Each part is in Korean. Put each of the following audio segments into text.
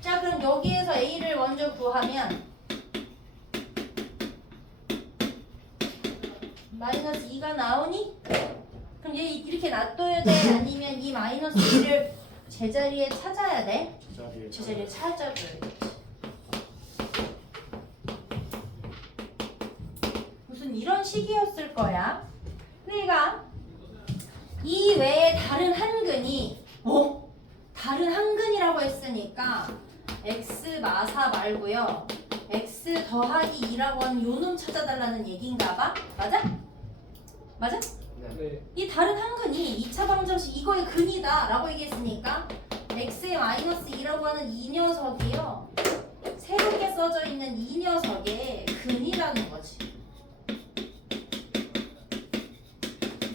자, 그럼 여기에서 A를 먼저 구하면 마이너스 2가 나오니? 그럼 얘 이렇게 놔둬야 돼? 아니면 이 마이너스 2를 제자리에 찾아야 돼? 제자리에 찾아줘야 돼. 무슨 이런 식이었을 거야. 그러니까 이 외에 다른 한근이 다른 한근이라고 했으니까 x 마사 말고요. x 더하기 2라고 하는 요놈 찾아달라는 얘기인가 봐. 맞아? 맞아? 네. 이 다른 한근이 2차 방정식 이거의 근이다 라고 얘기했으니까 x의 마이너스 2라고 하는 이 녀석이요. 새롭게 써져 있는 이 녀석의 근이라는 거지.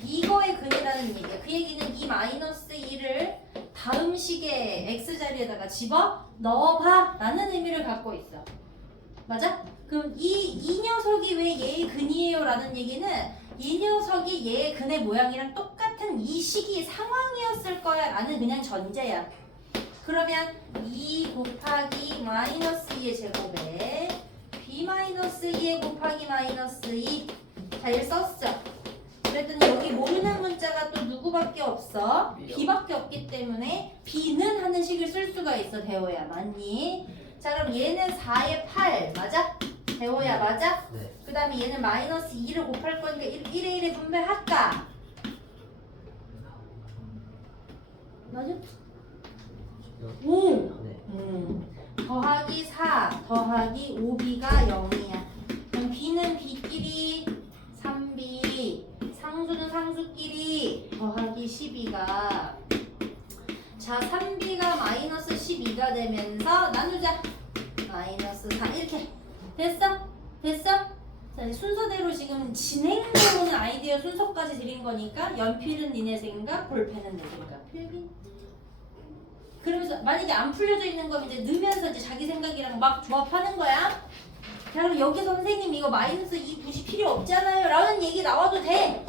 이거의 근이라는 얘기야. 그 얘기는 이 마이너스 2를 다음 식의 x자리에다가 집어 넣어봐 라는 의미를 갖고 있어. 맞아? 그럼 이 녀석이 왜 얘의 근이에요 라는 얘기는 이 녀석이 얘의 근의 모양이랑 똑같은 이 식이 상황이었을 거야 라는 그냥 전제야. 그러면 2 곱하기 마이너스 2의 제곱에 b 마이너스 2의 곱하기 마이너스 2 자, 얘를 썼어. 그랬더니 여기 모르는 문자가 또 누구밖에 없어? b밖에 없기 때문에 b는 하는 식을 쓸 수가 있어. 대호야 맞니? 자, 그럼 얘는 4의 8 맞아? 대호야 맞아? 네. 그 다음에 얘는 마이너스 2를 곱할 거니까 1에 1에 분배할까? 맞아? 오! 네. 더하기 4 더하기 5b가 0이야. 그럼 b는 b끼리 3b 상수는 상수끼리 더하기 12가 자 3b가 마이너스 12가 되면서 나누자 마이너스 4 이렇게 됐어? 됐어? 자 순서대로 지금 진행되어오는 아이디어 순서까지 드린 거니까 연필은 니네 생각 볼펜은 내 생각 필기 그러면서 만약에 안 풀려져 있는 거 이제 넣으면서 이제 자기 생각이랑 막 조합하는 거야. 자 그럼 여기 선생님 이거 마이너스 2 굳이 필요 없잖아요 라는 얘기 나와도 돼.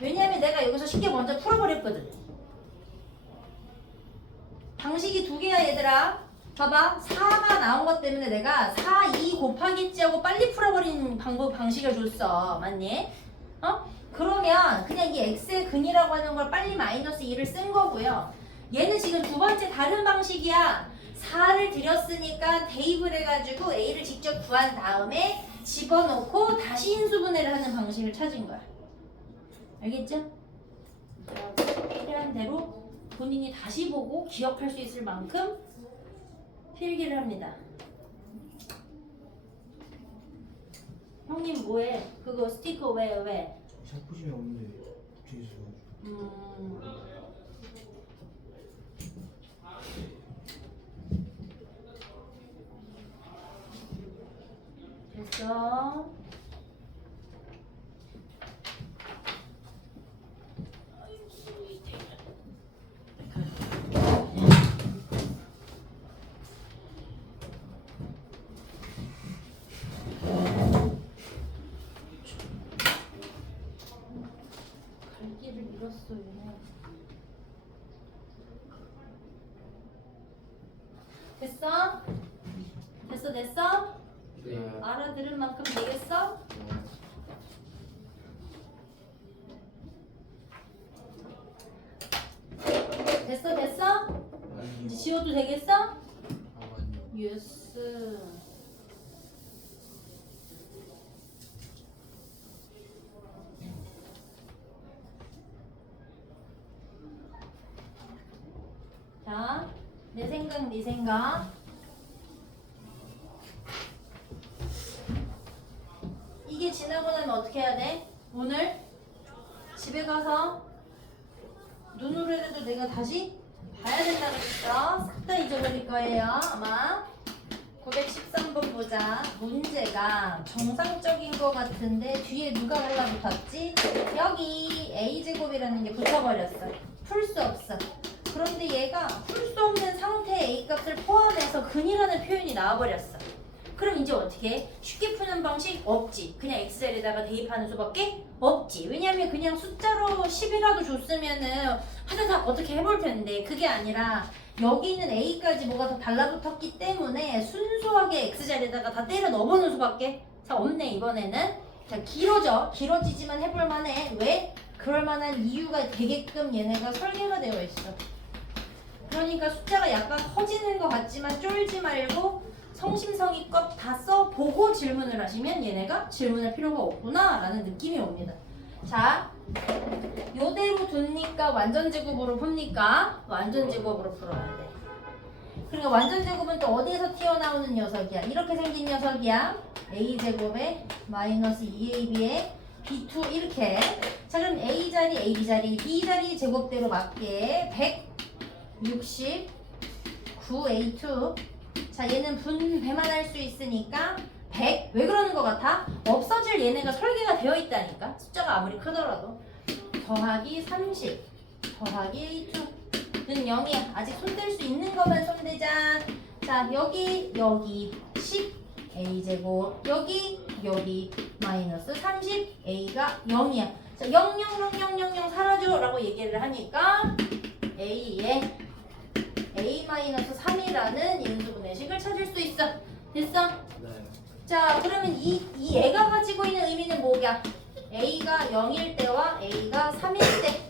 왜냐면 내가 여기서 쉽게 먼저 풀어버렸거든. 방식이 두 개야 얘들아. 봐봐 4가 나온 것 때문에 내가 4, 2 곱하기지 하고 빨리 풀어버리는 방식을 줬어. 맞니? 그러면 그냥 이 x의 근이라고 하는 걸 빨리 마이너스 2를 쓴 거고요. 얘는 지금 두 번째 다른 방식이야. 4를 드렸으니까 대입을 해가지고 a를 직접 구한 다음에 집어넣고 다시 인수분해를 하는 방식을 찾은 거야. 알겠죠? 필요한 대로 본인이 다시 보고 기억할 수 있을 만큼 필기를 합니다. 형님 뭐해? 그거 스티커 왜? 살포심이 없는데 뒤에 있어가지고. 됐어. 갈 길을 잃었어 얘네. 됐어? 됐어? 네. 알아들은 만큼 되겠어? 됐어? 이제 지워도 되겠어? 예스. 자, 내 생각, 네 생각. 이게 지나고 나면 어떻게 해야 돼? 오늘 집에 가서 눈으로라도 내가 다시 봐야 된다고 그랬어. 싹 다 잊어버릴 거예요 아마. 913번 보자. 문제가 정상적인 거 같은데 뒤에 누가 달라붙었지? 여기 a제곱이라는 게 붙어버렸어. 풀 수 없어. 그런데 얘가 풀 수 없는 상태의 a 값을 포함해서 근이라는 표현이 나와버렸어. 그럼 이제 어떻게 해? 쉽게 푸는 방식 없지. 그냥 엑셀에다가 대입하는 수밖에 없지. 왜냐면 그냥 숫자로 10이라도 줬으면은 하다다 어떻게 해볼 텐데 그게 아니라 여기 있는 A까지 뭐가 더 달라붙었기 때문에 순수하게 X자리에다가 다 때려 넣어보는 수밖에 자 없네 이번에는. 자 길어지지만 해볼 만해. 왜? 그럴 만한 이유가 되게끔 얘네가 설계가 되어 있어. 그러니까 숫자가 약간 커지는 것 같지만 쫄지 말고 성심성의껏 다 써보고 질문을 하시면 얘네가 질문할 필요가 없구나 라는 느낌이 옵니다. 자, 요대로 두니까 완전제곱으로 풉니까? 완전제곱으로 풀어야 돼. 그러니까 완전제곱은 또 어디에서 튀어나오는 녀석이야? 이렇게 생긴 녀석이야. a제곱에 마이너스 2ab에 b2 이렇게. 자 그럼 a자리, ab자리, b자리 제곱대로 맞게 169a2. 자 얘는 분배만 할 수 있으니까 100. 왜 그러는 것 같아? 없어질 얘네가 설계가 되어 있다니까. 숫자가 아무리 크더라도. 더하기 30 더하기 a2는 0이야. 아직 손댈 수 있는 것만 손대자. 자 여기 10 a제곱 여기 마이너스 30 a가 0이야. 자 0 사라져 라고 얘기를 하니까 a에 a-3이라는 인수분해식을 찾을 수 있어. 됐어? 네. 자 그러면 이 애가 가지고 있는 의미는 뭐야? a가 0일 때와 a가 3일 때.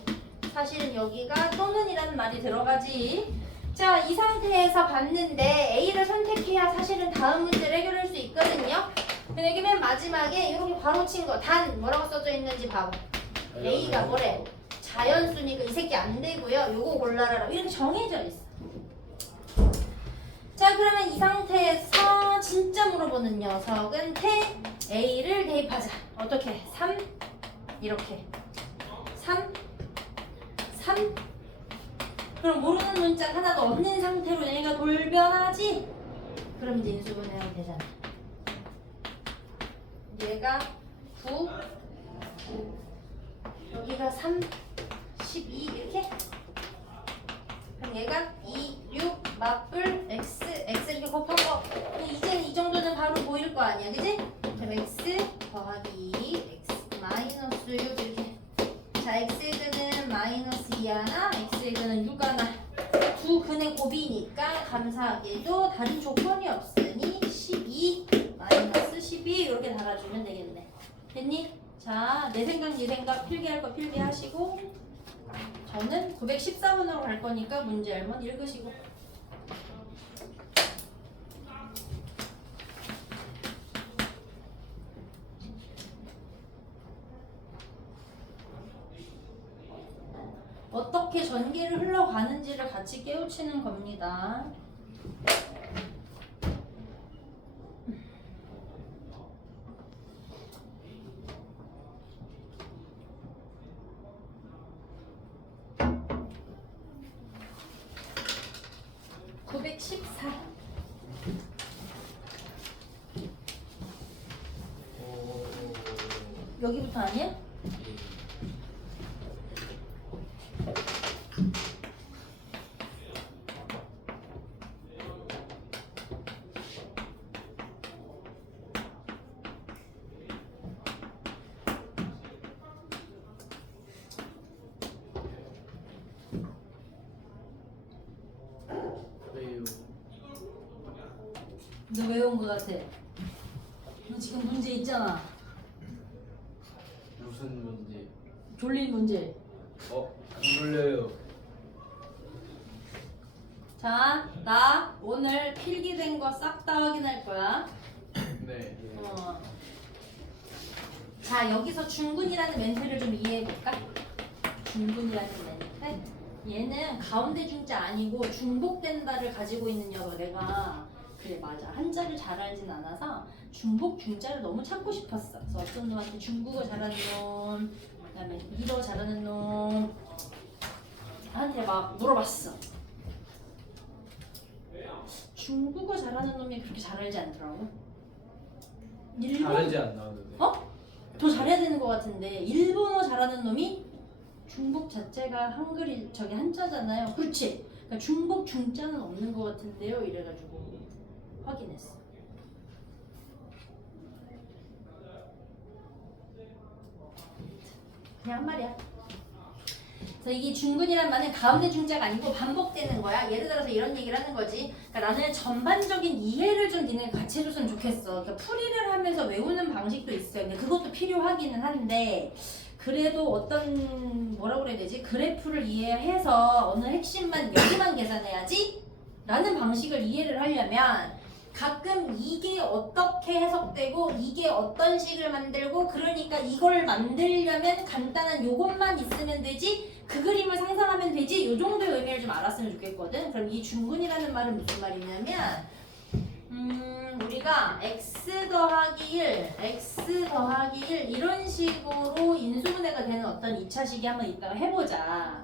사실은 여기가 또는이라는 말이 들어가지. 자 이 상태에서 봤는데 a를 선택해야 사실은 다음 문제를 해결할 수 있거든요. 근데 여기 맨 마지막에 이렇게 바로 친 거 단 뭐라고 써져 있는지 봐봐. a가 뭐래? 자연수니까 이 새끼 안 되고요. 요거 골라라 이렇게 정해져 있어. 자 그러면 이 상태에서 진짜 물어보는 녀석은 a를 대입하자. 어떻게? 3 이렇게 3 그럼 모르는 문자 하나도 없는 상태로 얘가 돌변하지? 그럼 이제 인수분해하면 되잖아. 얘가 9 여기가 3 12 이렇게. 그럼 얘가 2 6 맞불 x 이렇게 곱한 거. 이제는 이 정도는 바로 보일 거 아니야, 그지? 그럼 x 더하기 x 마이너스 6 이렇게. 자 x에는 마이너스 2 하나, x에는 6 하나. 두 근의 곱이니까 감사하게도 다른 조건이 없으니 12 마이너스 12 이렇게 달아주면 되겠네. 됐니? 자, 내 생각 네 생각 필기할 거 필기하시고 저는 914번으로 갈 거니까 문제 한번 읽으시고. 어떻게 전기를 흘러가는지를 같이 깨우치는 겁니다. 여기부터 아니야? 왜요? 너 외운 거 같아. 너 지금 문제 있잖아. 무슨 문제? 졸린 문제. 안 불려요. 자, 나 오늘 필기된 거 싹 다 확인할 거야. 네. 자, 여기서 중군이라는 멘트를 좀 이해해볼까? 중군이라는 멘트. 얘는 가운데 중자 아니고 중복된다를 가지고 있는 녀석. 내가 그래 맞아. 한자를 잘 알진 않아서 중복 중자를 너무 찾고 싶었어. 그래서 어떤 놈한테 중국어 잘하는 놈, 그다음에 일어 잘하는 놈 한테 막 물어봤어. 중국어 잘하는 놈이 그렇게 잘 알지 않더라고. 다르지 안 나오는데. 더 잘해야 되는 것 같은데 일본어 잘하는 놈이 중복 자체가 한글이 저기 한자잖아요. 그렇지. 그러니까 중복 중자는 없는 것 같은데요. 이래가지고 확인했어. 그냥 한 말이야. 그래서 이게 중근이란 말은 가운데 중자가 아니고 반복되는 거야. 예를 들어서 이런 얘기를 하는 거지. 그러니까 나는 전반적인 이해를 좀 니네 같이 해줬으면 좋겠어. 그러니까 풀이를 하면서 외우는 방식도 있어요. 근데 그것도 필요하기는 한데 그래도 어떤 뭐라고 그래야 되지? 그래프를 이해해서 어느 핵심만 여기만 계산해야지 라는 방식을 이해를 하려면 가끔 이게 어떻게 해석되고 이게 어떤 식을 만들고 그러니까 이걸 만들려면 간단한 요것만 있으면 되지 그 그림을 상상하면 되지 요 정도의 의미를 좀 알았으면 좋겠거든. 그럼 이 중근이라는 말은 무슨 말이냐면 우리가 x 더하기 1 이런 식으로 인수분해가 되는 어떤 2차식이 한번 이따가 해보자.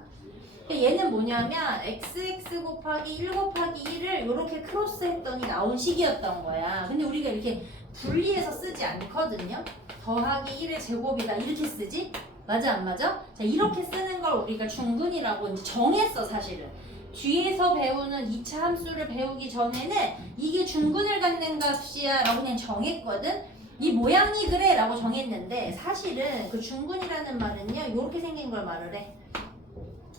얘는 뭐냐면 xx 곱하기 1 곱하기 1을 이렇게 크로스 했더니 나온 식이었던 거야. 근데 우리가 이렇게 분리해서 쓰지 않거든요. 더하기 1의 제곱이다 이렇게 쓰지? 맞아 안 맞아? 자 이렇게 쓰는 걸 우리가 중근이라고 이제 정했어 사실은. 뒤에서 배우는 2차 함수를 배우기 전에는 이게 중근을 갖는 값이야 라고 그냥 정했거든. 이 모양이 그래 라고 정했는데 사실은 그 중근이라는 말은요 이렇게 생긴 걸 말을 해.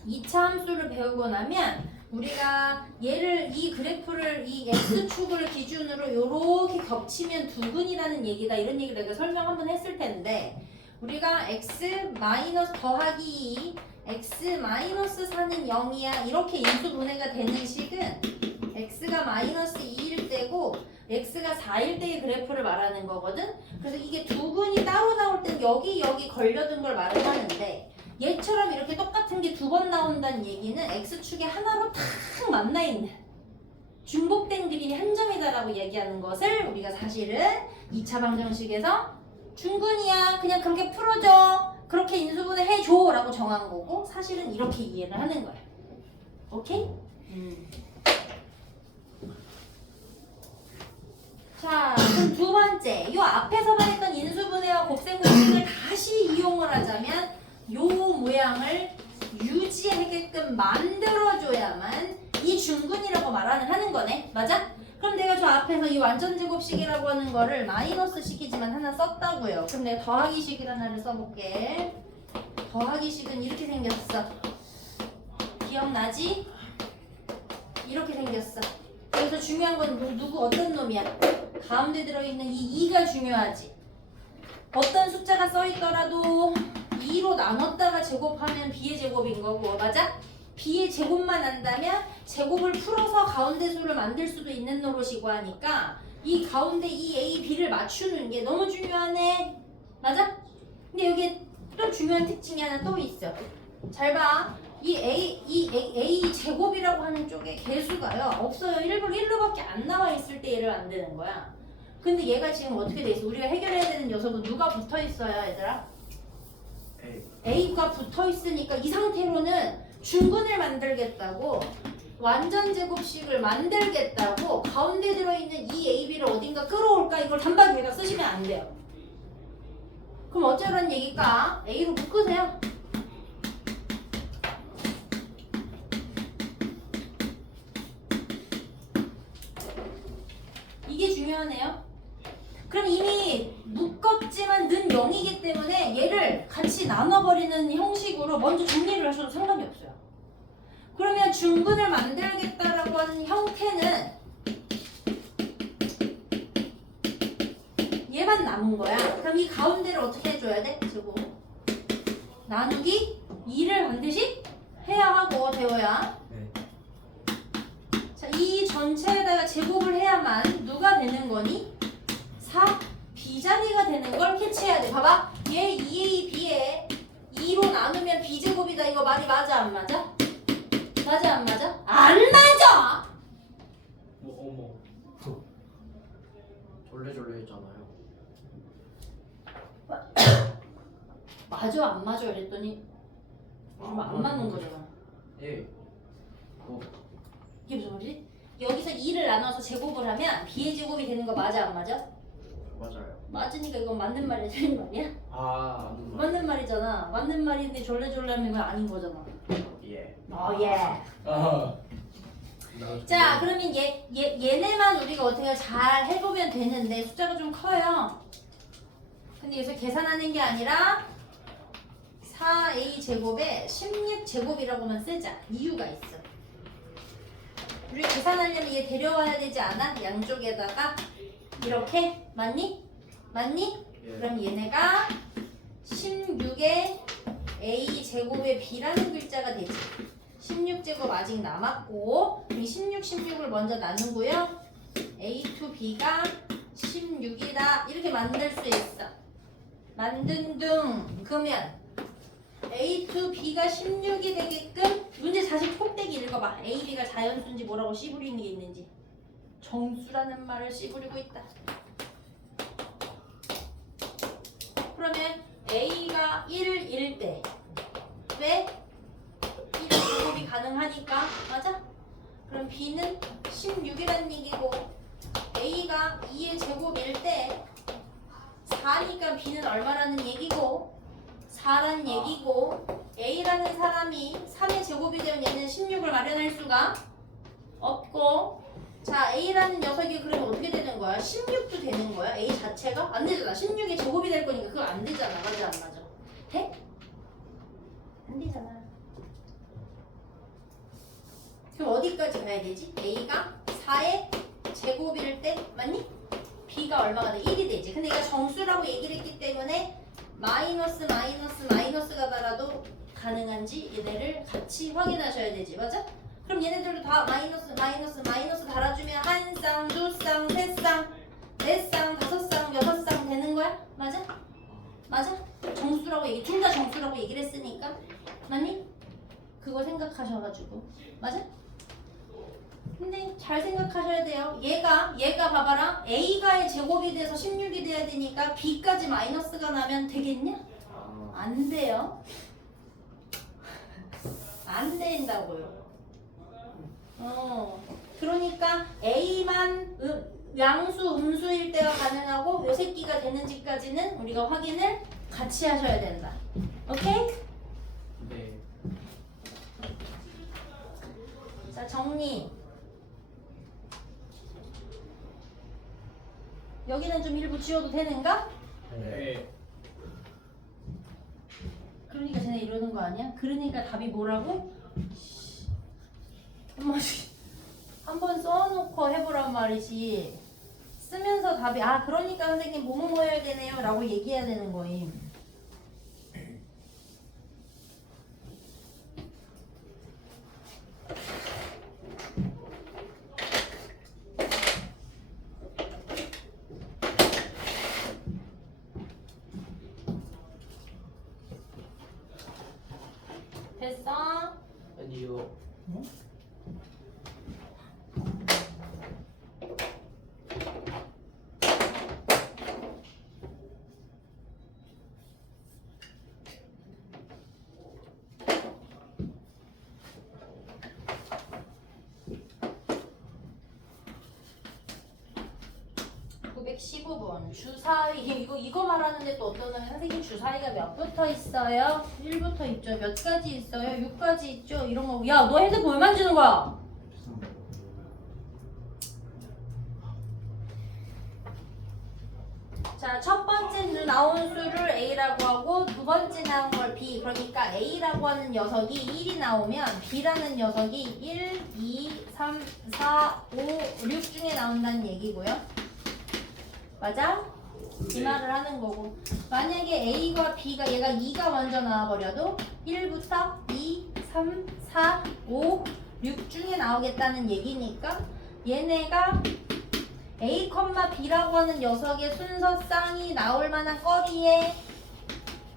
2차 함수를 배우고 나면 우리가 얘를 이 그래프를 이 x축을 기준으로 이렇게 겹치면 두근이라는 얘기다 이런 얘기를 내가 설명 한번 했을 텐데 우리가 x 마이너스 더하기 2 x 마이너스 4는 0이야 이렇게 인수분해가 되는 식은 x가 마이너스 2일 때고 x가 4일 때의 그래프를 말하는 거거든. 그래서 이게 두근이 따로 나올 땐 여기 걸려든 걸 말을 하는데 얘처럼 이렇게 똑같은 게 두 번 나온다는 얘기는 x축에 하나로 탁 만나있는 중복된 그림이 한 점이다라고 얘기하는 것을 우리가 사실은 2차 방정식에서 중근이야 그냥 그렇게 풀어줘 그렇게 인수분해 해줘 라고 정한 거고 사실은 이렇게 이해를 하는 거야. 오케이? 자 그럼 두 번째 요 앞에서 말했던 인수분해와 곱셈공식을 다시 이용을 하자면 요 모양을 유지하게끔 만들어줘야만 이 중근이라고 말하는 하는 거네. 맞아? 그럼 내가 저 앞에서 이 완전제곱식이라고 하는 거를 마이너스식이지만 하나 썼다고요. 그럼 내가 더하기식을 하나를 써볼게. 더하기식은 이렇게 생겼어. 기억나지? 이렇게 생겼어. 여기서 중요한 건 누구 어떤 놈이야? 가운데 들어있는 이 2가 중요하지. 어떤 숫자가 써있더라도 2로 나눴다가 제곱하면 b의 제곱인 거고 맞아? b의 제곱만 한다면 제곱을 풀어서 가운데 수를 만들 수도 있는 노릇이고 하니까 이 가운데 이 a, b를 맞추는 게 너무 중요하네. 맞아? 근데 여기에 또 중요한 특징이 하나 또 있어. 잘 봐. 이 a 제곱이라고 하는 쪽에 개수가요 없어요. 1로밖에 안 나와 있을 때 얘를 만드는 거야. 근데 얘가 지금 어떻게 돼 있어? 우리가 해결해야 되는 녀석은 누가 붙어 있어요, 얘들아? A가 붙어 있으니까 이 상태로는 중근을 만들겠다고 완전 제곱식을 만들겠다고 가운데 들어있는 이 AB를 어딘가 끌어올까 이걸 단박에다 쓰시면 안 돼요. 그럼 어쩌라는 얘기일까? A로 묶으세요. 이게 중요하네요. 그럼 이미 묶었지만 는 0이기 때문에 얘를 같이 나눠버리는 형식으로 먼저 정리를 하셔도 상관이 없어요. 그러면 중근을 만들겠다라고 하는 형태는 얘만 남은 거야. 그럼 이 가운데를 어떻게 해줘야 돼? 제곱 나누기 2를 반드시 해야 하고 대호야. 자, 이 전체에다가 제곱을 해야만 누가 되는 거니? 4, B자리가 되는 걸 캐치해야 돼. 봐봐. 얘 2A, B에 2로 나누면 B제곱이다. 이거 말이 맞아 안 맞아? 맞아 안 맞아? 안 맞아! 어머. 졸래졸래 했잖아요. 맞아 안 맞아 이랬더니 요즘 안 맞는 거잖아. 예. 이게 무슨 말이지? 여기서 2를 나눠서 제곱을 하면 B의 제곱이 되는 거 맞아 안 맞아? 맞아요. 맞으니까 이건 맞는 말이야 틀린 말이야? 맞는 말이잖아. 맞는 말인데 졸래졸래하면 이건 아닌 거잖아. 예. 예. 자 그러면 얘네만 우리가 어떻게 잘 해보면 되는데 숫자가 좀 커요. 근데 여기서 계산하는 게 아니라 4a 제곱에 16제곱이라고만 쓰자. 이유가 있어. 우리 계산하려면 얘 데려와야 되지 않아? 양쪽에다가 이렇게 맞니? 맞니? 예. 그럼 얘네가 16의 a 제곱의 b라는 글자가 되지. 16제곱 아직 남았고 이 16을 먼저 나누고요. a to b가 16이다 이렇게 만들 수 있어. 만든 둥 그러면 a to b가 16이 되게끔 문제 다시 꼭대기 읽어봐. a, b가 자연수인지 뭐라고 씨부리는 게 있는지. 정수라는 말을 씨부리고 있다. 그러면 a가 1일 때 왜? 1의 제곱이 가능하니까 맞아? 그럼 b는 16이라는 얘기고 a가 2의 제곱일 때 4니까 b는 얼마라는 얘기고 4라는 얘기고 a라는 사람이 3의 제곱이 되면 얘는 16을 마련할 수가 없고 자 a라는 녀석이 그러면 어떻게 되는 거야? 16도 되는 거야? a 자체가? 안 되잖아. 16의 제곱이 될 거니까 그거 안 되잖아. 맞아 안 맞아? 돼? 안 되잖아. 그럼 어디까지 가야 되지? a가 4의 제곱일 때 맞니? b가 얼마가 돼? 1이 되지. 근데 얘가 정수라고 얘기를 했기 때문에 마이너스가 달아도 가능한지 얘네를 같이 확인하셔야 되지. 맞아? 그럼 얘네들도 다 마이너스 달아주면 한 쌍, 두 쌍, 세 쌍, 네 쌍, 다섯 쌍, 여섯 쌍 되는 거야? 맞아? 맞아? 정수라고 둘 다 정수라고 얘기를 했으니까 맞니? 그거 생각하셔가지고 맞아? 근데 잘 생각하셔야 돼요. 얘가 봐봐라. a가의 제곱이 돼서 16이 돼야 되니까 b까지 마이너스가 나면 되겠냐? 안 돼요. 안 된다고요. 그러니까 a만 양수, 음수일 때가 가능하고 요 새끼가 되는지까지는 우리가 확인을 같이 하셔야 된다. 오케이? 네. 자, 정리. 여기는 좀 일부 지워도 되는가? 네. 그러니까 쟤네 이러는 거 아니야? 그러니까 답이 뭐라고? 한번 써놓고 해보란 말이지. 쓰면서 답이 그러니까 선생님 뭐뭐 해야 되네요 라고 얘기해야 되는 거임. 됐어? 아니요. 응? 주사위 이거 말하는데 또 어떤 놈이 선생님 주사위가 몇 부터 있어요? 1부터 있죠. 몇 가지 있어요? 6가지 있죠. 이런 거. 야, 너 핸드폰 왜 만지는 거야? 자, 첫 번째 나온 수를 A라고 하고 두 번째 나온 걸 B. 그러니까 A라고 하는 녀석이 1이 나오면 B라는 녀석이 1, 2, 3, 4, 5, 6 중에 나온다는 얘기고요. 맞아? 이 말을 하는 거고. 만약에 A와 B가 얘가 2가 먼저 나와버려도 1부터 2, 3, 4, 5, 6 중에 나오겠다는 얘기니까 얘네가 A, B라고 하는 녀석의 순서 쌍이 나올 만한 거리의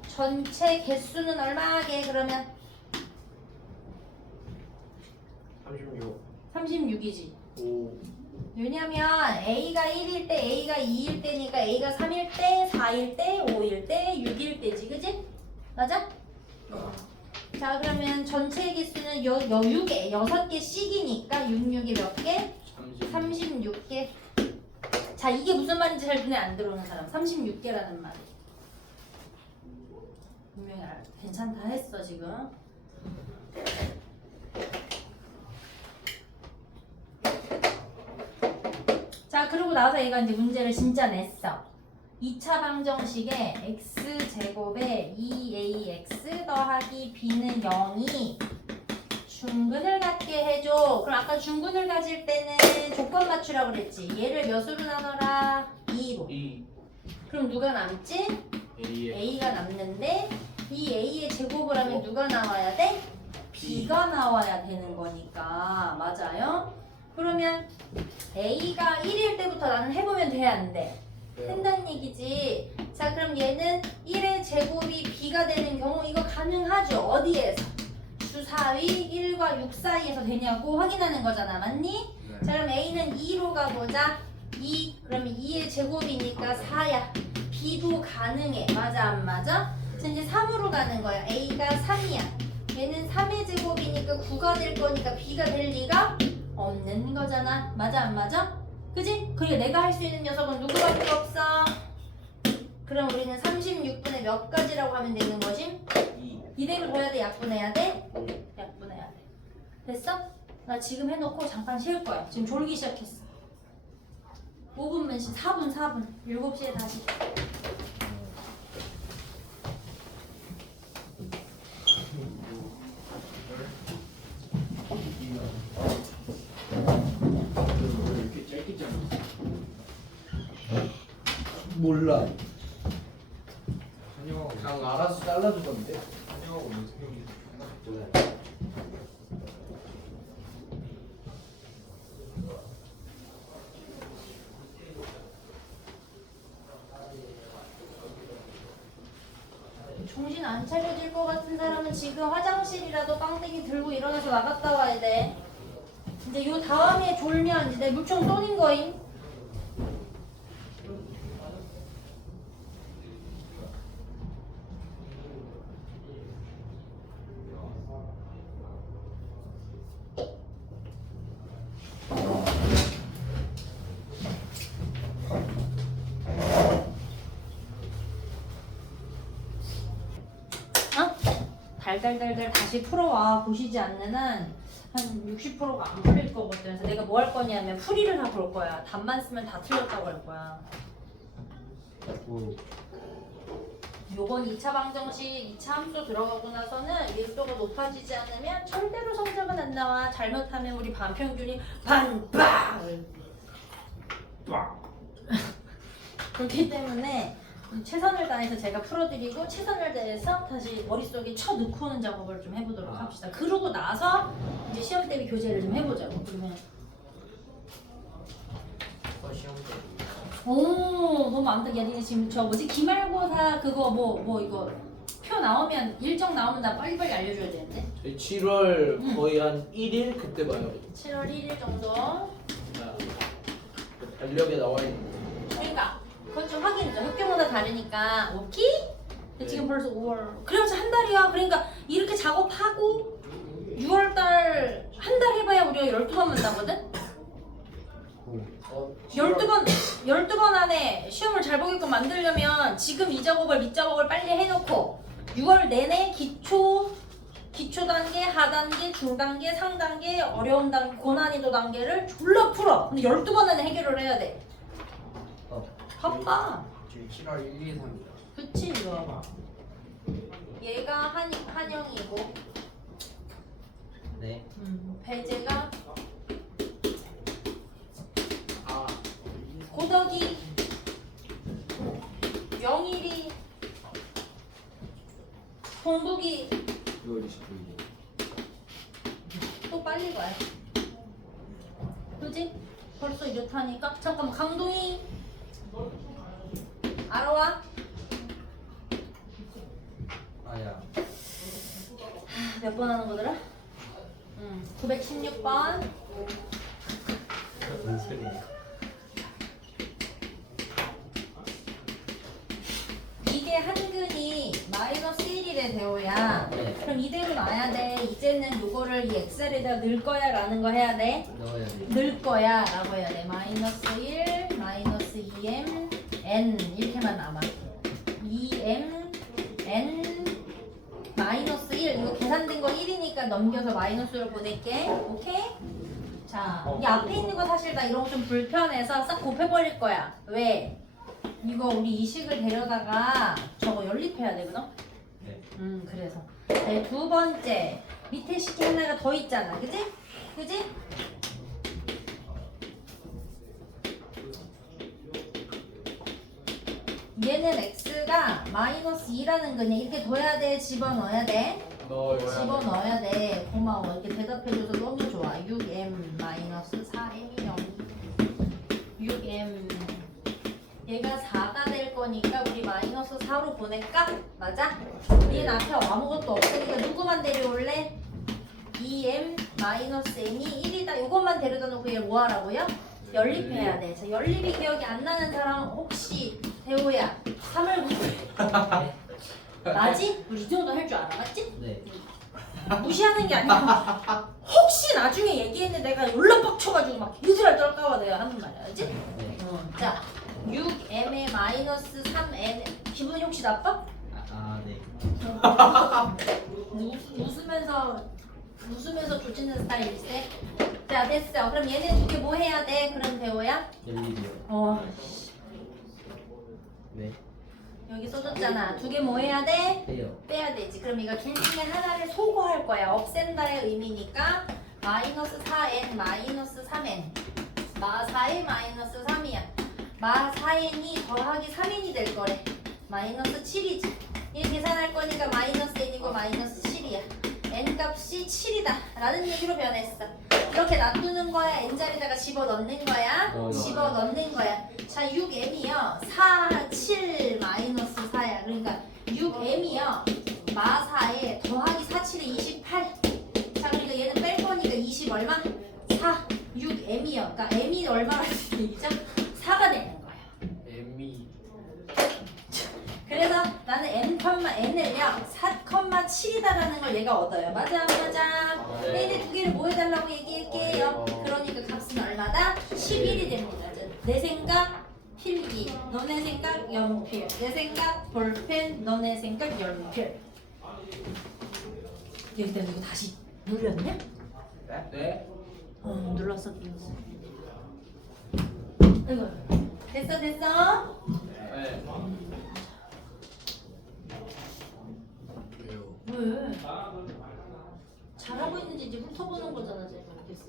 전체 개수는 얼마게? 그러면 36. 36이지. 오. 왜냐면 A가 1일 때, A가 2일 때니까 A가 3일 때, 4일 때, 5일 때, 6일 때지. 그지? 맞아? 자, 그러면 전체 개수는 6개, 6개씩이니까 6, 6이 몇 개? 36개. 자, 이게 무슨 말인지 잘 눈에 안 들어오는 사람. 36개라는 말. 분명히 괜찮다 했어, 지금. 자, 그러고 나서 얘가 이제 문제를 진짜 냈어. 2차 방정식에 x제곱에 2ax 더하기 b는 0이 중근을 갖게 해줘. 그럼 아까 중근을 가질 때는 조건 맞추라고 그랬지. 얘를 몇으로 나눠라? 2로. 2 그럼 누가 남지? A에 a가 남는데 이 a의 제곱을 하면 누가 나와야 돼? b가 나와야 되는 거니까. 맞아요? 그러면 a가 1일 때부터 나는 해보면 돼, 안 돼? 된다는 얘기지. 자, 그럼 얘는 1의 제곱이 b가 되는 경우 이거 가능하죠? 어디에서? 주사위 1과 6 사이에서 되냐고 확인하는 거잖아. 맞니? 자, 그럼 a는 2로 가보자. 2, 그러면 2의 제곱이니까 4야. b도 가능해. 맞아, 안 맞아? 자, 이제 3으로 가는 거야. a가 3이야. 얘는 3의 제곱이니까 9가 될 거니까 b가 될 리가 없는 거잖아. 맞아, 안 맞아? 그지? 그리고 내가 할 수 있는 녀석은 누구밖에 없어? 그럼 우리는 36분의 몇 가지라고 하면 되는 거지? 2 이대로 둬야 돼? 약분해야 돼? 약분해야 돼. 됐어? 나 지금 해놓고 잠깐 쉴 거야. 지금 졸기 시작했어. 5분만 씩 4분 7시에 다시. 이렇게 짧게 잘랐어? 몰라. 한영하고 그냥 알아서 잘라주던데. 한영하고 연습경기 정신 안 차려질 것 같은 사람은 지금 화장실이라도 빵땡이 들고 일어나서 나갔다 와야 돼. 이제 요 다음에 졸면 이제 내 물총 쏘는 거임. 달달달달 다시 풀어와. 보시지 않는 한 60%가 안 풀릴 거거든. 그래서 내가 뭐 할 거냐면 풀이를 다 볼 거야. 답만 쓰면 다 틀렸다고 할 거야. 요번 2차 방정식 2차 함수 들어가고 나서는 밀도가 높아지지 않으면 절대로 성적은 안 나와. 잘못하면 우리 반평균이 반빵! 그렇기 때문에 최선을 다해서 제가 풀어드리고 최선을 다해서 다시 머릿속에 쳐넣고 오는 작업을 좀 해보도록 합시다. 그러고 나서 이제 시험 대비 교재를 좀 해보자고. 그러면 시험 때 너무 안 돼. 야, 니네 지금 저 뭐지? 기말고사 그거 뭐 이거 표 나오면 일정 나오면 나 빨리빨리 알려줘야 되는데. 저희 7월 거의 한 1일 그때 봐요. 7월 1일 정도. 달력에 나와 있는. 그러니까 그건 좀 확인해줘. 학교마다 다르니까. 오케이? 근데 네. 지금 벌써 5월. 그래서 한 달이야. 그러니까 이렇게 작업하고 6월달 한 달 해봐야 우리가 12번 만나거든? 12번 안에 시험을 잘 보게끔 만들려면 지금 이 작업을 밑작업을 빨리 해놓고 6월 내내 기초 단계, 하단계, 중단계, 상단계, 어려운 단계, 고난이도 단계를 졸라 풀어. 근데 12번 안에 해결을 해야 돼. 바빠. 지금 7월 1, 2, 3이다. 그치 이거. 얘가 한영이고 네. 배제가 아 고덕이 영일이 동국이 6월 29일. 또 빨리 가요. 그지? 벌써 이렇다니까? 잠깐만 강동이 알아와? 아야. 몇 번 하는 거더라? 916번. 무슨 소리야? 이게 한근이 마이너스 1이래 대호야. 그럼 이대로 놔야 돼. 이제는 요거를 이 엑셀에다 넣을 거야 라는 거 해야 돼. 넣어야 돼. 넣을 거야 라고 해야 돼. 마이너스 1, 마이너스 2m, n 이렇게만 남아. 2m, n, 마이너스 1. 이거 계산된 거 1이니까 넘겨서 마이너스로 보낼게. 오케이? 자, 이 앞에 있는 거 사실 나 이런 거 좀 불편해서 싹 곱해버릴 거야. 왜? 이거 우리 이식을 데려다가 저거 연립해야 되거든? 네. 그래서. 네, 두 번째. 밑에 식이 하나가 더 있잖아. 그지? 그지? 얘는 x가 마이너스 2라는 거냐. 이렇게 둬야 돼? 집어넣어야 돼? 넣어요. 집어넣어야 돼. 고마워. 이렇게 대답해줘서 너무 좋아. 6m 마이너스 4m이 0. 6m. 얘가 4가 될 거니까 우리 마이너스 4로 보낼까? 맞아? 얘는 앞에 아무것도 없으니까 누구만 데려올래? 2m 마이너스 n이 1이다. 이것만 데려다 놓고 얘 뭐 하라고요? 연립해야 돼. 자, 연립이 기억이 안 나는 사람 혹시 대호야 3을 구해. 맞지? 우리 이 정도 할 줄 알아. 맞지? 네. 무시하는 게 아니고 혹시 나중에 얘기했는데 내가 연락 빡쳐가지고 막 개지랄 떨까봐 내가 하는 말이야. 알지? 네. 자, 6m에 마이너스 3n 기분이 혹시 나빠? 네. 웃으면서 조지는 스타일일세? 자, 됐어. 그럼 얘네 두 개 뭐 해야 돼? 그럼 대호야? 열리비요. 네. 여기 써줬잖아. 두 개 뭐 해야 돼? 빼요. 빼야 되지. 그럼 이거 둘 중에 하나를 소거할 거야. 없앤다의 의미니까 마이너스 4n 마이너스 3n 마 4n 마이너스 3이야. 마 4n이 더하기 3n이 될 거래. 마이너스 7이지. 얘 계산할 거니까 마이너스 n이고 마이너스 7이야. n 값이 7이다 라는 얘기로 변했어. 이렇게 놔두는 거야? n자리다가 집어넣는 거야? 집어넣는 거야. 자, 6m이요 4, 7 마이너스 4야. 그러니까 6m이요 마 4에 더하기 4, 7에 28. 자, 그러니까 얘는 뺄 거니까 20 얼마? 4, 6m이요. 그러니까 m이 얼마라는 얘기죠? 4가 되는 거야. M이 그래서 나는 n,n을요 4,7이다라는 걸 얘가 얻어요. 맞아 안 맞아? 네. 얘네 두 개를 뭐 해달라고 얘기할게요. 그러니까 값은 얼마다? 11이 됩니다. 내 생각 필기, 너네 생각 연필, 내 생각 볼펜, 너네 생각 연필. 여기다 이거 다시 눌렸냐? 네. 눌렀어. 아이고 됐어. 네. 왜? 잘하고 있는지 이제 훑어보는 거잖아, 제가 이렇게 쓱.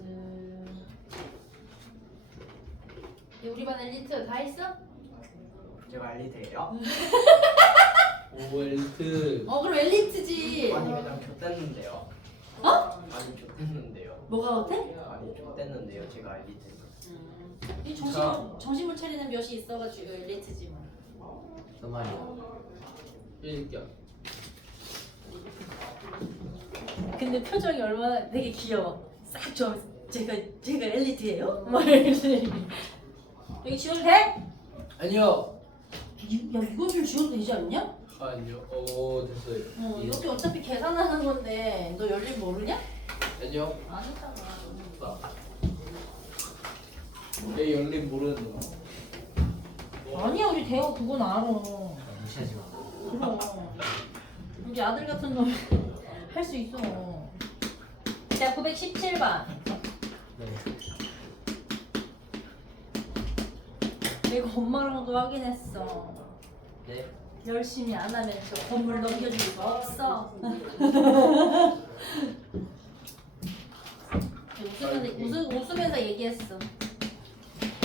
우리 반 엘리트 다 했어? 제가 엘리트예요? 오엘트 그럼 엘리트지. 아니 그냥 좆됐는데요. 어? 아니 좆됐는데요. 뭐가 어때? 아니 좆됐는데요. 제가 엘리트. 이 정신을 차리는 몇이 있어가지고 엘리트지 뭐. 그 말이요. 1격. 근데 표정이 얼마나 되게 귀여워. 싹 좋아하면서 제가 엘리트예요? 막 이러면서. 여기 지원도 돼? 아니요. 야 이거 좀 지원도 되지 않냐? 아니요. 오 됐어요. 이렇게 어차피 계산하는 건데 너 열림 모르냐? 아니요. 아니잖아. 얘 연립 모르는 거. 아니야 우리 대호 그건 알아. 무시하지 마. 그럼 우리 아들 같은 놈 할 수 있어. 자 917번. 네. 내가 엄마랑도 확인했어. 네. 열심히 안 하면 저 건물 넘겨줄 수가 없어. 웃으면서 얘기했어.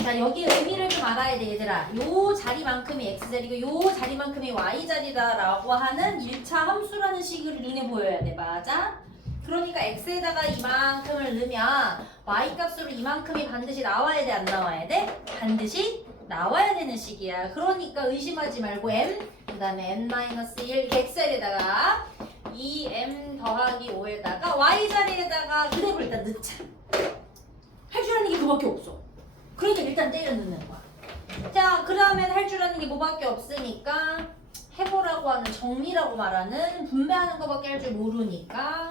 자 여기 의미를 좀 알아야 돼 얘들아. 요 자리만큼이 x자리고 요 자리만큼이 y자리다라고 하는 1차 함수라는 식으로 눈에 보여야 돼. 맞아? 그러니까 x에다가 이만큼을 넣으면 y 값으로 이만큼이 반드시 나와야 돼 안 나와야 돼? 반드시 나와야 되는 식이야. 그러니까 의심하지 말고 m 그 다음에 n-1 이렇게 x자리에다가 2m 더하기 5에다가 y자리에다가 그래프를 일단 넣자. 할 줄 아는 게 그밖에 없어. 그러니까 일단 때려 넣는 거야. 자, 그 다음엔 할 줄 아는 게 뭐밖에 없으니까 해보라고 하는 정리라고 말하는 분배하는 거밖에 할 줄 모르니까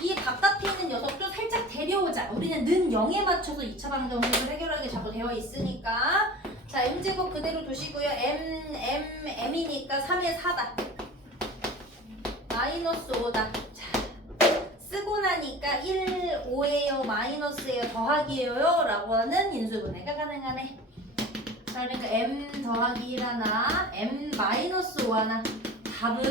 이 바깥에 있는 녀석도 살짝 데려오자. 우리는 는 0에 맞춰서 2차 방정식을 해결하게 자꾸 되어 있으니까 자, m제곱 그대로 두시고요. m이니까 3에 4다. 마이너스 5다. 자, 쓰고 나니까 1, 5예요, 마이너스예요, 더하기예요? 라고 하는 인수분해가 가능하네. 자, 그러니까 m 더하기 1 하나, m 마이너스 5 하나. 답은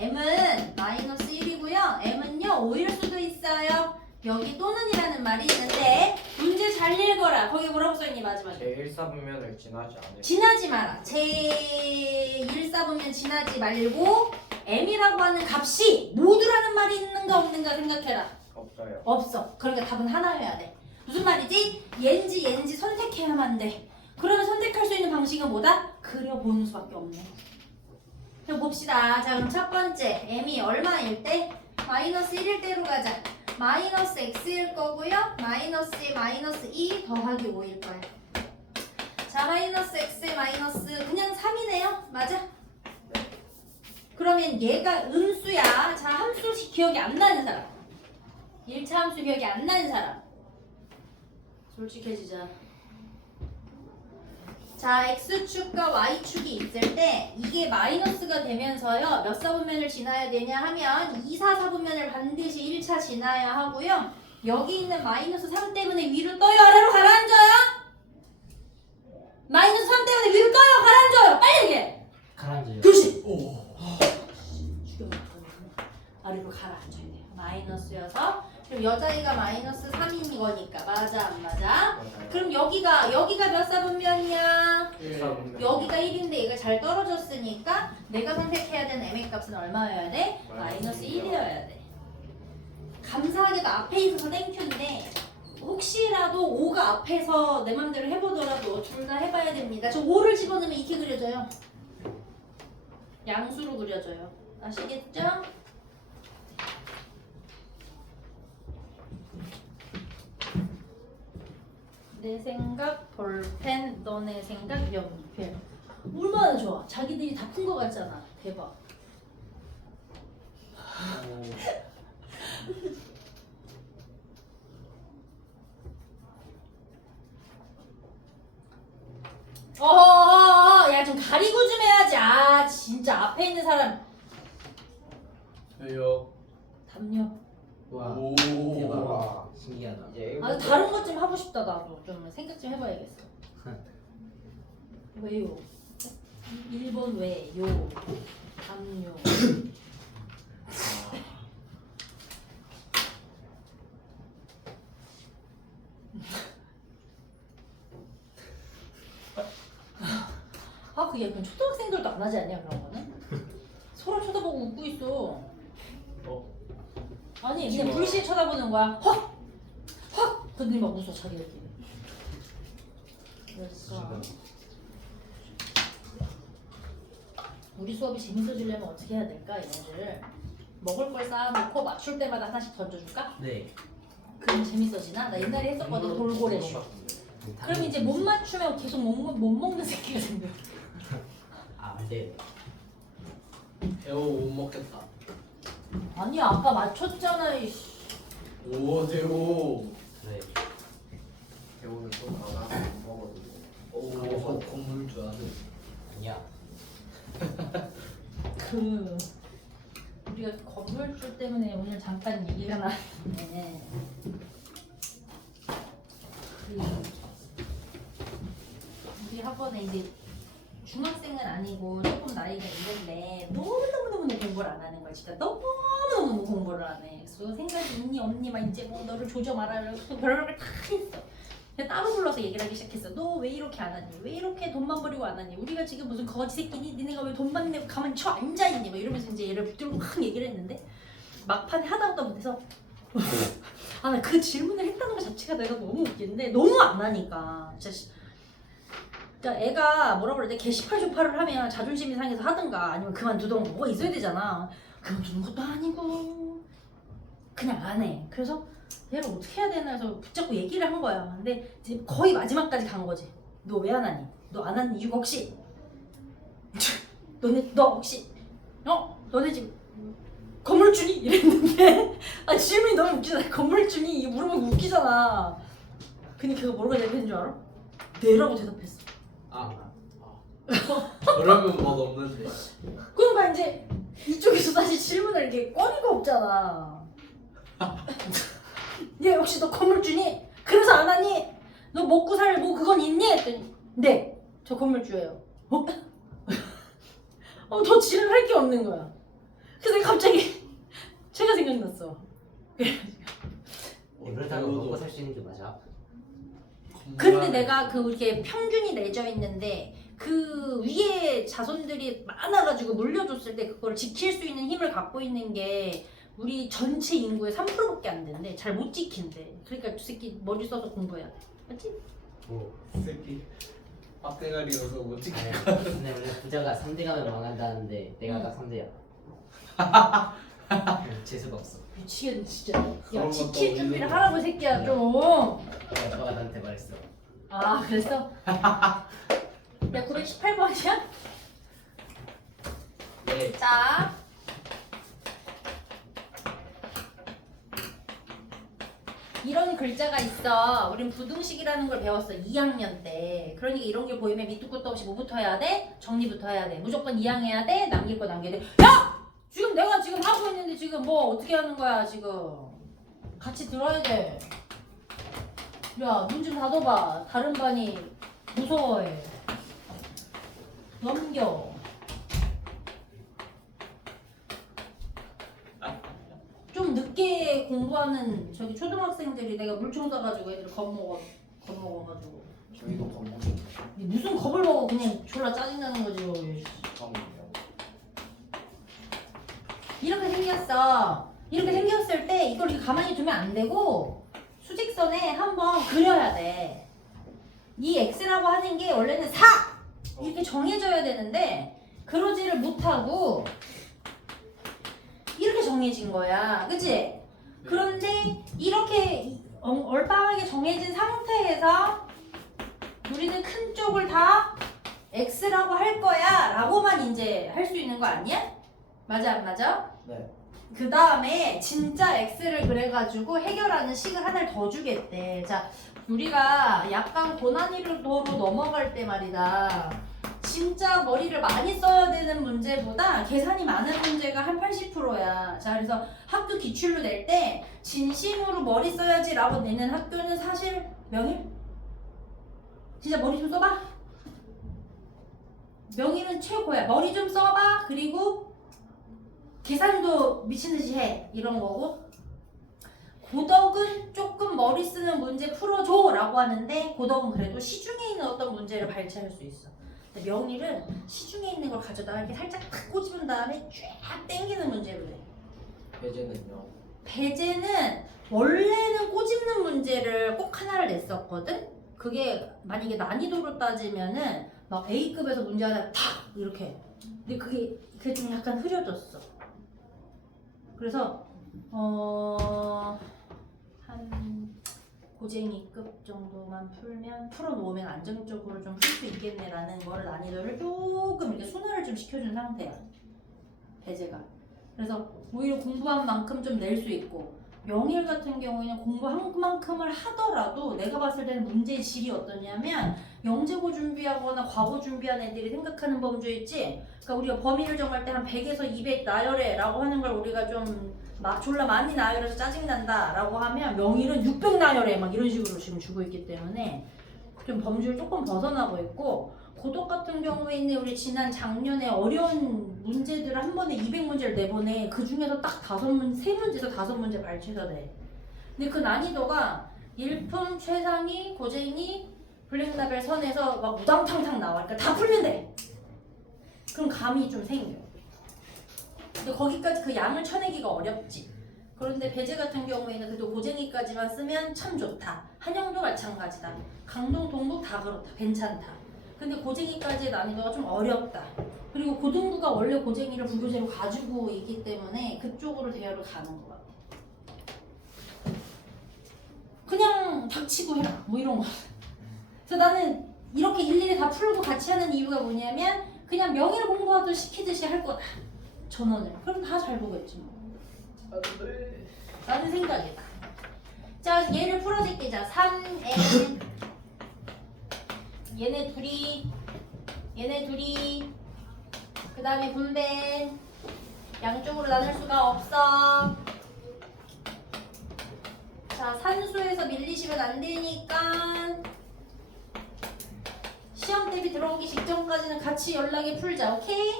m은 마이너스 1이고요. m은요 5일 수도 있어요. 여기 또는이라는 말이 있는데 문제 잘 읽어라. 거기 뭐라고 써있니 마지막에? 제1사분면을 지나지 않을 지나지 마라. 제1사분면 지나지 말고 m이라고 하는 값이 모두라는 말이 있는가 없는가 생각해라. 없어요. 없어. 그러니까 답은 하나여야 돼. 무슨 말이지? 얘인지 선택해야만 돼. 그러면 선택할 수 있는 방식은 뭐다? 그려보는 수밖에 없네. 그럼 봅시다. 자, 그럼 첫 번째 m이 얼마일 때? 마이너스 1일 때로 가자. 마이너스 x일 거고요. 마이너스에 마이너스 2 더하기 5일 거야. 자, 마이너스 x에 마이너스 그냥 3이네요. 맞아? 그러면 얘가 음수야. 자, 함수 기억이 안 나는 사람. 1차 함수 기억이 안 나는 사람. 솔직해지자. 자, x축과 y축이 있을 때 이게 마이너스가 되면서요. 몇 사분면을 지나야 되냐 하면 2, 4, 4분면을 반드시 1차 지나야 하고요. 여기 있는 마이너스 3 때문에 위로 떠요? 아래로 가라앉아요? 마이너스 3 때문에 위로 떠요? 가라앉아요? 빨리 얘기해! 가라앉아요. 교시! 오. 아래로 가라앉아야 돼요. 마이너스여서 그럼 여자애가 마이너스 3인 거니까 맞아 안 맞아? 맞아요. 그럼 여기가 몇 사분면이야? 1사분면. 여기가 1인데 얘가 잘 떨어졌으니까 내가 선택해야 되는 m의 값은 얼마여야 돼? 마이너스 1이어야 돼. 감사하게도 앞에 있어서 땡큐인데 혹시라도 5가 앞에서 내 맘대로 해보더라도 둘 다 해봐야 됩니다. 저 5를 집어넣으면 이렇게 그려져요. 양수로 그려져요. 아시겠죠? 내 생각 볼펜, 너네 생각 연필. 얼마나 좋아. 자기들이 다 푼 거 같잖아. 대박. 야, 좀 가리고 좀 해야지. 아, 진짜 앞에 있는 사람 왜요? 담요. 와. 오. 대박. 신기하다. 이제 아, 다른 것 좀 하고 싶다 나도. 좀 생각 좀 해봐야겠어. 왜요? 1번 왜요? 담요. 아, 그게 약간 초등학생들도 안 하지 않냐 그런 거는? 서로 쳐다보고 웃고 있어. 아니 그냥 지금 불시에 쳐다보는 거야. 헉! 헉! 근데 막 웃어 자기들끼리. 그러니까 우리 수업이 재밌어지려면 어떻게 해야 될까 얘네들? 먹을 걸 쌓아놓고 맞출 때마다 하나씩 던져줄까? 네. 그럼 재밌어지나? 나 옛날에 했었거든 돌고래쇼. 그럼 이제 못 맞추면 계속 못 먹는 새끼가 생겨. 아, 네. 에어 못 먹겠다. 아니 아까 맞췄잖아. 이씨. 오 대오. 네. 배우는 좀 많아서 못 먹었는데. 오 건물 줄 아는. 아니야. 그 우리가 건물주 때문에 오늘 잠깐 얘기가 나왔는데 그 우리 학원에 이제 중학생은 아니고 조금 나이가 있는데 너무너무너무 공부를 안 하는 거야. 진짜 너무너무 공부를 안 해. 그래서 생각이 있니 없니 막 이제 뭐 너를 조져 말하려고 별걸 다 했어. 그냥 따로 불러서 얘기를 하기 시작했어. 너 왜 이렇게 안 하니? 왜 이렇게 돈만 버리고 안 하니? 우리가 지금 무슨 거지 새끼니? 니네가 왜 돈만 내고 가만히 쳐 앉아있니? 막 이러면서 이제 얘를 붙들고 막 얘기를 했는데 막판에 하다 못해서 아, 나 그 질문을 했다는 것 자체가 내가 너무 웃긴데 너무 안 하니까 진짜. 그러니까 애가 뭐라 그래야 돼? 게시판 조파를 하면 자존심이 상해서 하든가 아니면 그만두던가 뭐가 있어야 되잖아. 그만두는 것도 아니고 그냥 안 해. 그래서 얘를 어떻게 해야 되나 해서 붙잡고 얘기를 한 거야. 근데 이제 거의 마지막까지 간 거지. 너 왜 안 하니? 너 안 하는 이유가 혹시 너 혹시 너네 집 건물주니? 이랬는데 아 질문이 너무 웃기잖아. 건물주니? 이거 물어보면 웃기잖아. 근데 걔가 뭐라고 대답했는 줄 알아? 네라고 대답했어. 그러면 뭐 없는데. 그러니까 이제 이쪽에서 다시 질문을 이렇게 꺼리가 없잖아. 얘 역시 너 건물주니? 그래서 안 하니? 너 먹고 살 뭐 그건 있니? 했더니 네, 저 건물주예요. 더 지랄할 게 없는 거야. 그래서 내가 갑자기 제가 생각났어. 그렇다고 먹고 살 수 있는 게 맞아? 근데 내가 그 이렇게 평균이 내져 있는데 그 위에 자손들이 많아가지고 물려줬을 때 그걸 지킬 수 있는 힘을 갖고 있는 게 우리 전체 인구의 3%밖에 안 된대. 잘 못 지킨대. 그러니까 그 새끼 머리 써서 공부해야 돼. 맞지? 뭐 새끼 빡대가리여서 못 찍혀. 아니 근데 원래 부자가 3대 가면 망한다는데 내가 딱 3대야. 재수가 없어. 미치겠네 진짜. 야 그런 것도 지킬 준비를 어디서 하라고 이 새끼야 좀. 너가 나한테 말했어. 아 그랬어? 야 918번이야? 네. 자 이런 글자가 있어. 우린 부등식이라는 걸 배웠어 2학년 때. 그러니까 이런 게 보이면 밑도 끝도 없이 뭐부터 해야 돼? 정리부터 해야 돼. 무조건 이항해야 돼. 남길 거 남겨야 돼. 야! 지금 내가 지금 하고 있는데 지금 뭐 어떻게 하는 거야 지금. 같이 들어야 돼. 야 눈 좀 닫아봐. 다른 반이 무서워해. 넘겨. 좀 늦게 공부하는 저기 초등학생들이 내가 물총 쏴가지고 애들 겁먹어가지고. 저희도 건물이 무슨 겁을 먹어. 그냥 졸라 짜증나는 거지. 처음이에요. 이렇게 생겼어. 이렇게 생겼을 때 이걸 이렇게 가만히 두면 안 되고 수직선에 한번 그려야 돼. 이 x라고 하는 게 원래는 4! 이렇게 정해져야 되는데 그러지를 못하고 이렇게 정해진 거야. 그치? 그런데 이렇게 얼빵하게 정해진 상태에서 우리는 큰 쪽을 다 x라고 할 거야 라고만 이제 할 수 있는 거 아니야? 맞아 안 맞아? 네. 그 다음에 진짜 x를 그래가지고 해결하는 식을 하나를 더 주겠대. 자, 우리가 약간 고난이도로 넘어갈 때 말이다. 진짜 머리를 많이 써야 되는 문제보다 계산이 많은 문제가 한 80%야. 자, 그래서 학교 기출로 낼 때 진심으로 머리 써야지 라고 내는 학교는 사실 명일? 진짜 머리 좀 써봐. 명일은 최고야. 머리 좀 써봐. 그리고 계산도 미친듯이 해. 이런 거고. 고덕은 조금 머리 쓰는 문제 풀어줘 라고 하는데 고덕은 그래도 시중에 있는 어떤 문제를 발췌할 수 있어. 근데 명일은 시중에 있는 걸 가져다가 이렇게 살짝 탁 꼬집은 다음에 쫙 당기는 문제로 돼. 배제는요. 배제는 원래는 꼬집는 문제를 꼭 하나를 냈었거든? 그게 만약에 난이도로 따지면은 막 A급에서 문제 하나 탁 이렇게. 근데 그게 좀 약간 흐려졌어. 그래서 한 고쟁이급 정도만 풀어놓으면 안정적으로 좀 풀 수 있겠네라는 거를 난이도를 조금 이렇게 순화를 좀 시켜준 상태야. 배제가. 그래서 오히려 공부한 만큼 좀 낼 수 있고 명일 같은 경우에는 공부한 만큼을 하더라도 내가 봤을 때는 문제의 질이 어떠냐면 영재고 준비하거나 과거 준비한 애들이 생각하는 범주 있지? 그러니까 우리가 범위를 정할 때 한 100에서 200 나열해 라고 하는 걸 우리가 좀 막 졸라 많이 나열해서 짜증난다 라고 하면 명일은 600 나열해 막 이런 식으로 지금 주고 있기 때문에 좀 범주를 조금 벗어나고 있고 고독 같은 경우에는 우리 지난 작년에 어려운 문제들을 한 번에 200문제를 내보내. 그 중에서 딱 3문제에서 5문제 발췌가 돼. 근데 그 난이도가 일품, 최상위, 고쟁이, 블랙라벨 선에서 막 우당탕탕 나와. 그러니까 다 풀면 돼. 그럼 감이 좀 생겨. 근데 거기까지 그 양을 쳐내기가 어렵지. 그런데 배제 같은 경우에는 그래도 고쟁이까지만 쓰면 참 좋다. 한영도 마찬가지다. 강동, 동북 다 그렇다. 괜찮다. 근데 고쟁이까지의 난이도가 좀 어렵다. 그리고 고등부가 원래 고쟁이를 부교재로 가지고 있기 때문에 그쪽으로 대여를 가는 것 같아. 그냥 닥치고 해라. 뭐 이런 거. 그래서 나는 이렇게 일일이 다 풀고 같이 하는 이유가 뭐냐면 그냥 명예를 공부하듯 시키듯이 할 거다. 전원을. 그럼 다 잘 보겠지 뭐. 안돼. 라는 생각이다. 자, 얘를 풀어줄게. 자, 3n 얘네 둘이 그 다음에 분배 양쪽으로 나눌 수가 없어. 자, 자, 산수에서 밀리시면 안 되니까 시험 대비 들어오기 직전까지는 같이 연락이 풀자. 오케이?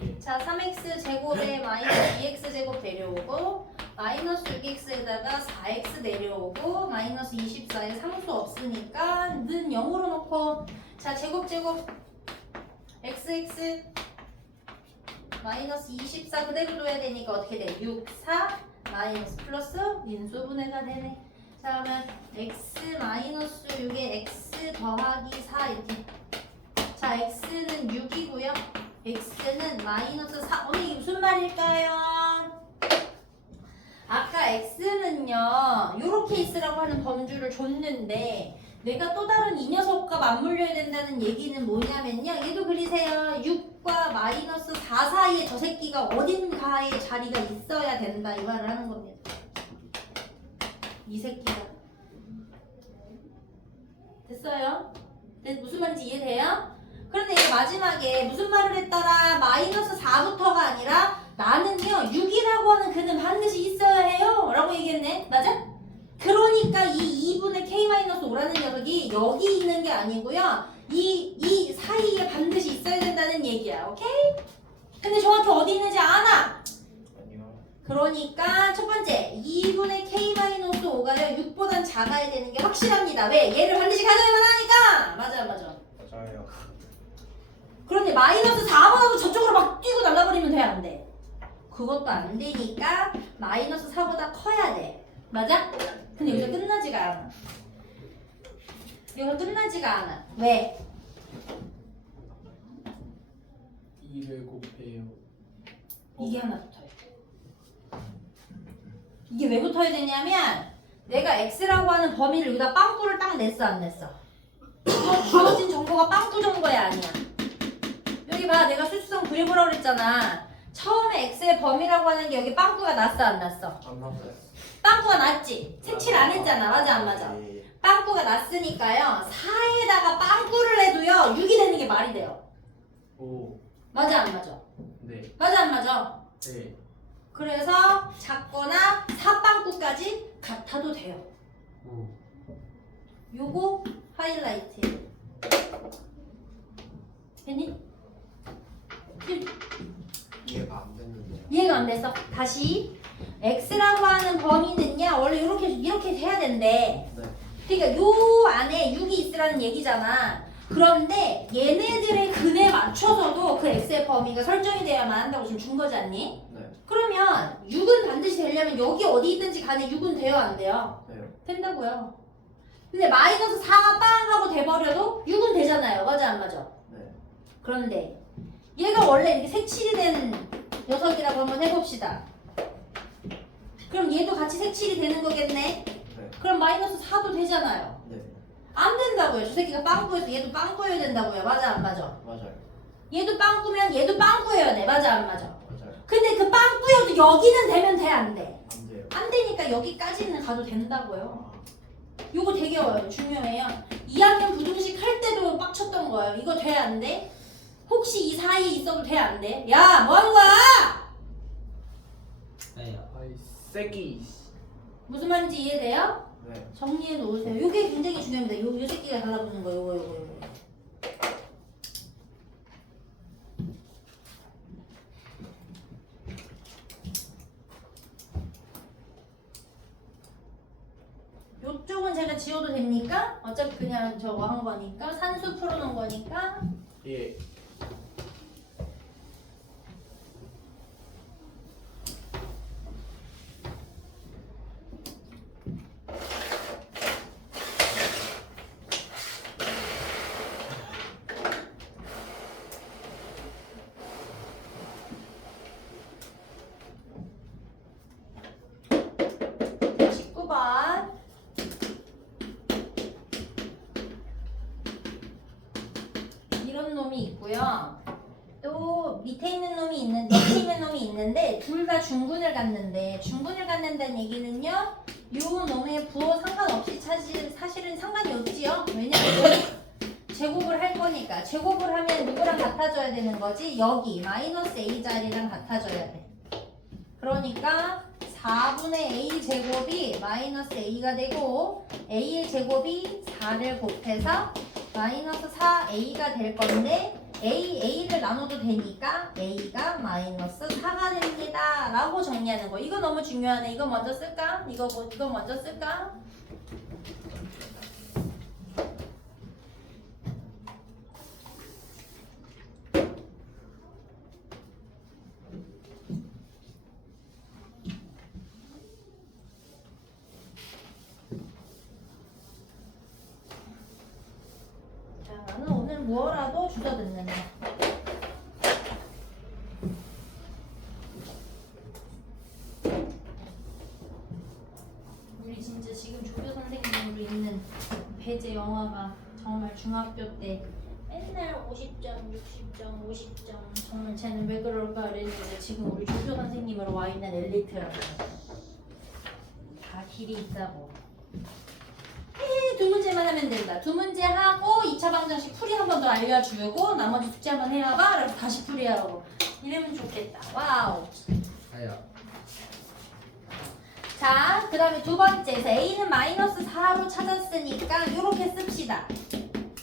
예. 자, 3x 제곱에 마이너스 2x 제곱 내려오고 마이너스 6x에다가 4x 내려오고 마이너스 24에 상수 없으니까 는 0으로 놓고 자, 제곱 xx 마이너스 24 그대로 둬야 되니까 어떻게 돼? 6, 4 마이너스 플러스 인수분해가 되네. 자, 그러면 x 마이너스 6에 x 더하기 4 이렇게. 자, x는 6이고요. x는 마이너스 4. 오늘 이게 무슨 말일까요? 아까 x는요, 요런 케이스라고 하는 범주를 줬는데 내가 또 다른 이 녀석과 맞물려야 된다는 얘기는 뭐냐면요. 얘도 그리세요. 6과 마이너스 4 사이에 저 새끼가 어딘가에 자리가 있어야 된다. 이 말을 하는 겁니다. 이 새끼가. 됐어요? 무슨 말인지 이해돼요? 그런데 이게 마지막에 무슨 말을 했더라? 마이너스 4부터가 아니라 나는요 6이라고 하는 그는 반드시 있어야 해요 라고 얘기했네. 맞아? 그러니까 이 2분의 k-5라는 녀석이 여기 있는 게 아니고요 이 사이에 반드시 있어야 된다는 얘기야. 오케이? 근데 정확히 어디 있는지 아나? 아니요. 그러니까 첫 번째 2분의 k-5가요 6보단 작아야 되는 게 확실합니다. 왜? 얘를 반드시 가져야만 하니까. 맞아 맞아. 맞아요. 그런데 마이너스 4번하고 저쪽으로 막 뛰고 날라버리면 돼 안 돼? 그것도 안 되니까 마이너스 4보다 커야 돼. 맞아? 근데 여기서 끝나지가 않아. 여기서 끝나지가 않아. 왜? 2를 곱해요. 이게 하나 붙어요. 이게 왜 붙어야 되냐면 내가 x라고 하는 범위를 여기다 빵꾸를 딱 냈어 안 냈어? 주어진 정보가 빵꾸 정보야 아니야? 여기 봐, 내가 수수성 그려보라고 그랬잖아. 처음에 x의 범위라고 하는 게 여기 빵꾸가 났어 안 났어? 안 났어요. 빵꾸가 났지? 색칠 안 했잖아. 맞아 안 맞아? 예. 빵꾸가 났으니까요 4에다가 빵꾸를 해도요 6이 되는 게 말이 돼요. 오. 맞아 안 맞아? 네. 맞아 안 맞아? 네. 그래서 작거나 4빵꾸까지 같아도 돼요. 오. 요거 하이라이트 됐니? 이해가 안 됐는데. 이해가 안 됐어? 다시 x라고 하는 범위는요 원래 이렇게 해야 된대. 네. 그러니까 요 안에 6이 있으라는 얘기잖아. 그런데 얘네들의 근에 맞춰서도 그 x의 범위가 설정이 돼야만 한다고 지금 준 거지 않니? 네. 그러면 6은 반드시 되려면 여기 어디 있든지 간에 6은 돼요 안 돼요? 네요. 된다고요. 근데 마이너스 4가 빵 하고 돼버려도 6은 되잖아요. 맞아 안 맞아? 네. 그런데 얘가 원래 이렇게 색칠이 된 녀석이라고 한번 해봅시다. 그럼 얘도 같이 색칠이 되는 거겠네? 네. 그럼 마이너스 4도 되잖아요. 네. 안 된다고요. 저 새끼가 빵꾸해서 얘도 빵꾸해야 된다고요. 맞아 안 맞아? 맞아요. 얘도 빵꾸면 얘도 빵꾸해야 돼. 맞아 안 맞아? 맞아요. 근데 그 빵꾸여도 여기는 되면 돼 안 돼? 안 돼요. 안 되니까 여기까지는 가도 된다고요. 아, 요거 되게 중요해요. 2학년 부등식 할 때도 빡쳤던 거예요. 이거 돼 안 돼? 혹시 이 사이에 있어도 돼 안 돼? 야, 뭐 하는 거야? 아니요. 아이 새끼. 무슨 말인지 이해돼요? 네. 정리해 놓으세요. 요게 굉장히 중요합니다. 요 새끼가 달라붙는 거 요거. 요쪽은 제가 지워도 됩니까? 어차피 그냥 저거 한 거니까 산수 풀어놓은 거니까 예. 이런 놈이 있고요. 또 밑에 있는 놈이 있는데 둘 다 중군을 갖는데 중군을 갖는다는 얘기는요. 요 놈의 부호 상관없이 사실은 상관이 없지요. 왜냐면 제곱을 할 거니까. 제곱을 하면 누구랑 같아져야 되는 거지? 여기 마이너스 a 자리랑 같아져야 돼. 그러니까 4분의 a 제곱이 마이너스 a가 되고 a의 제곱이 4를 곱해서 마이너스 4a가 될 건데 a를 나눠도 되니까 a가 마이너스 4가 됩니다 라고 정리하는 거. 이거 너무 중요하네. 이거 먼저 쓸까? 이거 먼저 쓸까? 나는 오늘 뭐라도 주워 듣는다. 우리 진짜 지금 조교 선생님으로 있는 배제 영화가 정말 중학교 때 맨날 50점, 60점, 50점 정말 쟤는 왜 그럴까 그랬는데 지금 우리 조교 선생님으로 와 있는 엘리트라고. 다 길이 있다고. 두 문제만 하면 된다. 두 문제 하고 2차 방정식 풀이 한 번 더 알려주고 나머지 숙제 한번 해와봐. 그래서 다시 풀이하라고. 이러면 좋겠다. 와우. 아야. 자, 그 다음에 두 번째에서 a는 마이너스 4로 찾았으니까 이렇게 씁시다.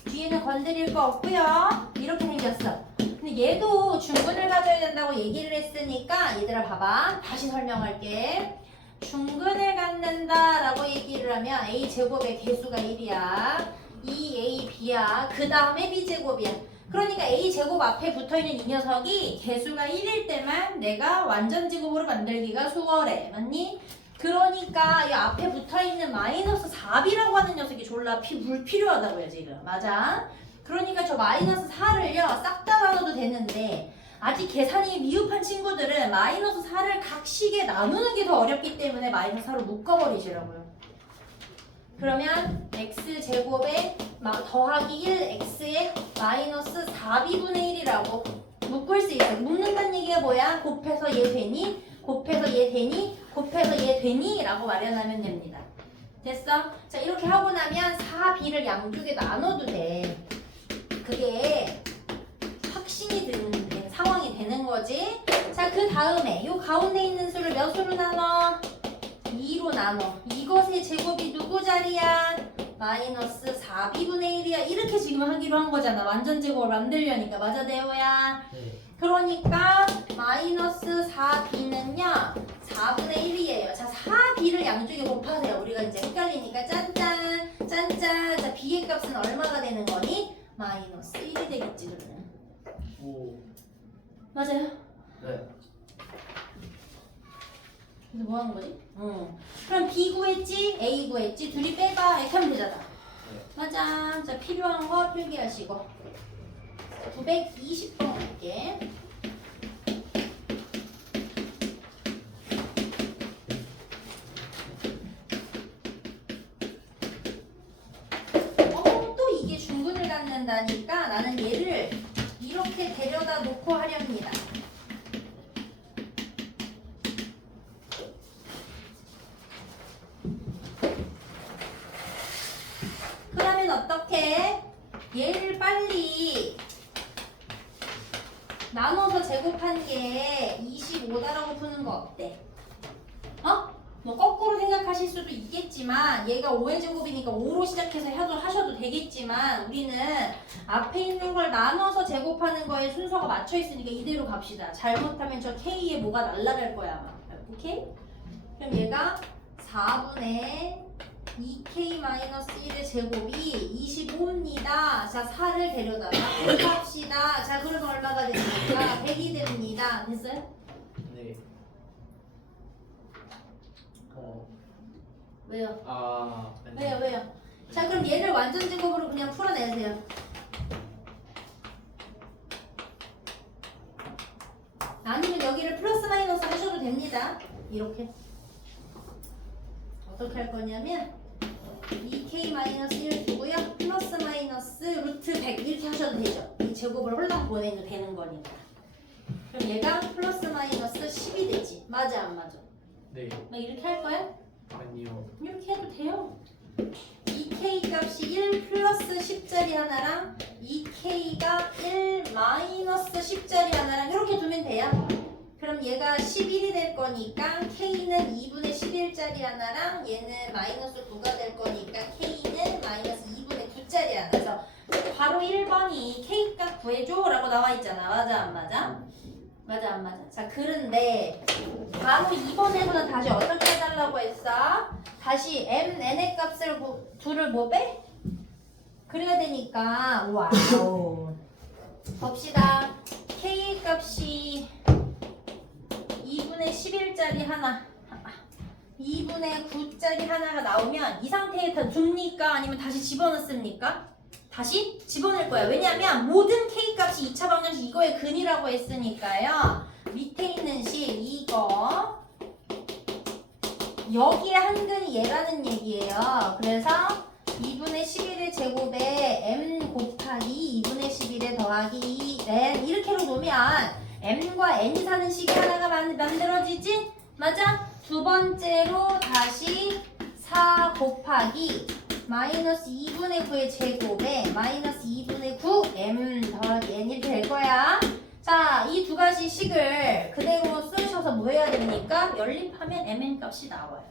뒤에는 건드릴 거 없고요. 이렇게 생겼어. 근데 얘도 중근을 가져야 된다고 얘기를 했으니까 얘들아 봐봐. 다시 설명할게. 중근을 갖는다라고 얘기를 하면 a 제곱의 개수가 1이야. 2ab야. 그 다음에 b 제곱이야. 그러니까 a 제곱 앞에 붙어있는 이 녀석이 개수가 1일 때만 내가 완전 제곱으로 만들기가 수월해. 맞니? 그러니까 이 앞에 붙어있는 마이너스 4b라고 하는 녀석이 졸라 불필요하다고요 지금. 맞아? 그러니까 저 마이너스 4를요 싹 다 나눠도 되는데 아직 계산이 미흡한 친구들은 마이너스 4를 각식에 나누는 게 더 어렵기 때문에 마이너스 4로 묶어버리시라고요. 그러면 x제곱에 더하기 1x에 마이너스 4b분의 1이라고 묶을 수 있어요. 묶는다는 얘기가 뭐야? 곱해서 얘 되니? 곱해서 얘 되니? 곱해서 얘 되니? 라고 마련하면 됩니다. 됐어? 자 이렇게 하고 나면 4b를 양쪽에 나눠도 돼. 그게 확신이 드는 상황이 되는 거지. 자 그 다음에 요 가운데 있는 수를 몇으로 나눠? 2로 나눠. 이것의 제곱이 누구 자리야? 마이너스 4b분의 1이야. 이렇게 지금 하기로 한 거잖아. 완전 제곱을 만들려니까. 맞아 대호야? 네. 그러니까 마이너스 4b는요 4분의 1이에요. 자 4b를 양쪽에 곱하세요. 우리가 이제 헷갈리니까 짠짠 짠짠. 자 b의 값은 얼마가 되는 거니? 마이너스 1이 되겠지 그러면. 오. 맞아요? 네. 그래서 뭐 하는 거지? 그럼 B 구했지? A 구했지? 둘이 빼봐. 이렇게 하면 되잖아. 네. 맞아. 자 필요한 거 필기하시고 920번 할게. 또 이게 중근을 갖는다니까 나는 얘를 이렇게 데려다 놓고 하렵니다. 그러면 어떻게? 얘를 빨리 나눠서 제곱한 게 25다라고 푸는 거 어때? 뭐 거꾸로 생각하실 수도 있겠지만 얘가 5의 제곱이니까 5로 시작해서 하셔도 되겠지만 우리는 앞에 있는 걸 나눠서 제곱하는 거에 순서가 맞춰 있으니까 이대로 갑시다. 잘못하면 저 K에 뭐가 날아갈 거야 아마. 오케이? 그럼 얘가 4분의 2K-1의 제곱이 25입니다. 자 4를 데려다가 곱합시다. 자 그러면 얼마가 됩니까? 100이 됩니다. 됐어요? 네. 왜요? 아. 왜요? 자 그럼 얘를 완전 제곱으로 그냥 풀어내세요. 아니면 여기를 플러스 마이너스 하셔도 됩니다. 이렇게 어떻게 할 거냐면 2K-1 두고요. 플러스 마이너스 루트 100 이렇게 하셔도 되죠. 이 제곱을 홀랑 보내도 되는 거니까. 그럼 얘가 플러스 마이너스 10이 되지. 맞아 안 맞아? 네. 막 이렇게 할 거야? 아니요. 이렇게 해도 돼요. 2K 값이 1 플러스 10짜리 하나랑 2K가 1 마이너스 10짜리 하나랑 이렇게 두면 돼요. 그럼 얘가 11이 될 거니까 K는 2분의 11짜리 하나랑 얘는 마이너스 9가 될 거니까 K는 마이너스 2분의 9짜리 하나. 그래서 바로 1번이 K값 구해줘 라고 나와 있잖아. 맞아 안 맞아? 맞아 안 맞아? 자 그런데 바로 2번에서는 다시 어떻게 해달라고 했어? 다시 mn의 값을 둘을 뭐 빼? 그래야 되니까 와우 봅시다. K 값이 2분의 11짜리 하나 2분의 9짜리 하나가 나오면 이 상태에 다 둡니까? 아니면 다시 집어넣습니까? 다시 집어넣을 거야. 왜냐하면 모든 K 값이 2차 방정식 이거의 근이라고 했으니까요. 밑에 있는 식 이거 여기에 한 근이 얘라는 얘기예요. 그래서 2분의 11의 제곱에 m 곱하기 2분의 11에 더하기 2n 이렇게로 놓으면 m과 n이 사는 식이 하나가 만들어지지? 맞아? 두 번째로 다시 4 곱하기 마이너스 2분의 9의 제곱에 마이너스 2분의 9 m 더하기 n 이렇게 될 거야. 자, 이 두 가지 식을 그대로 쓰셔서 뭐 해야 됩니까? 연립하면 mn 값이 나와요.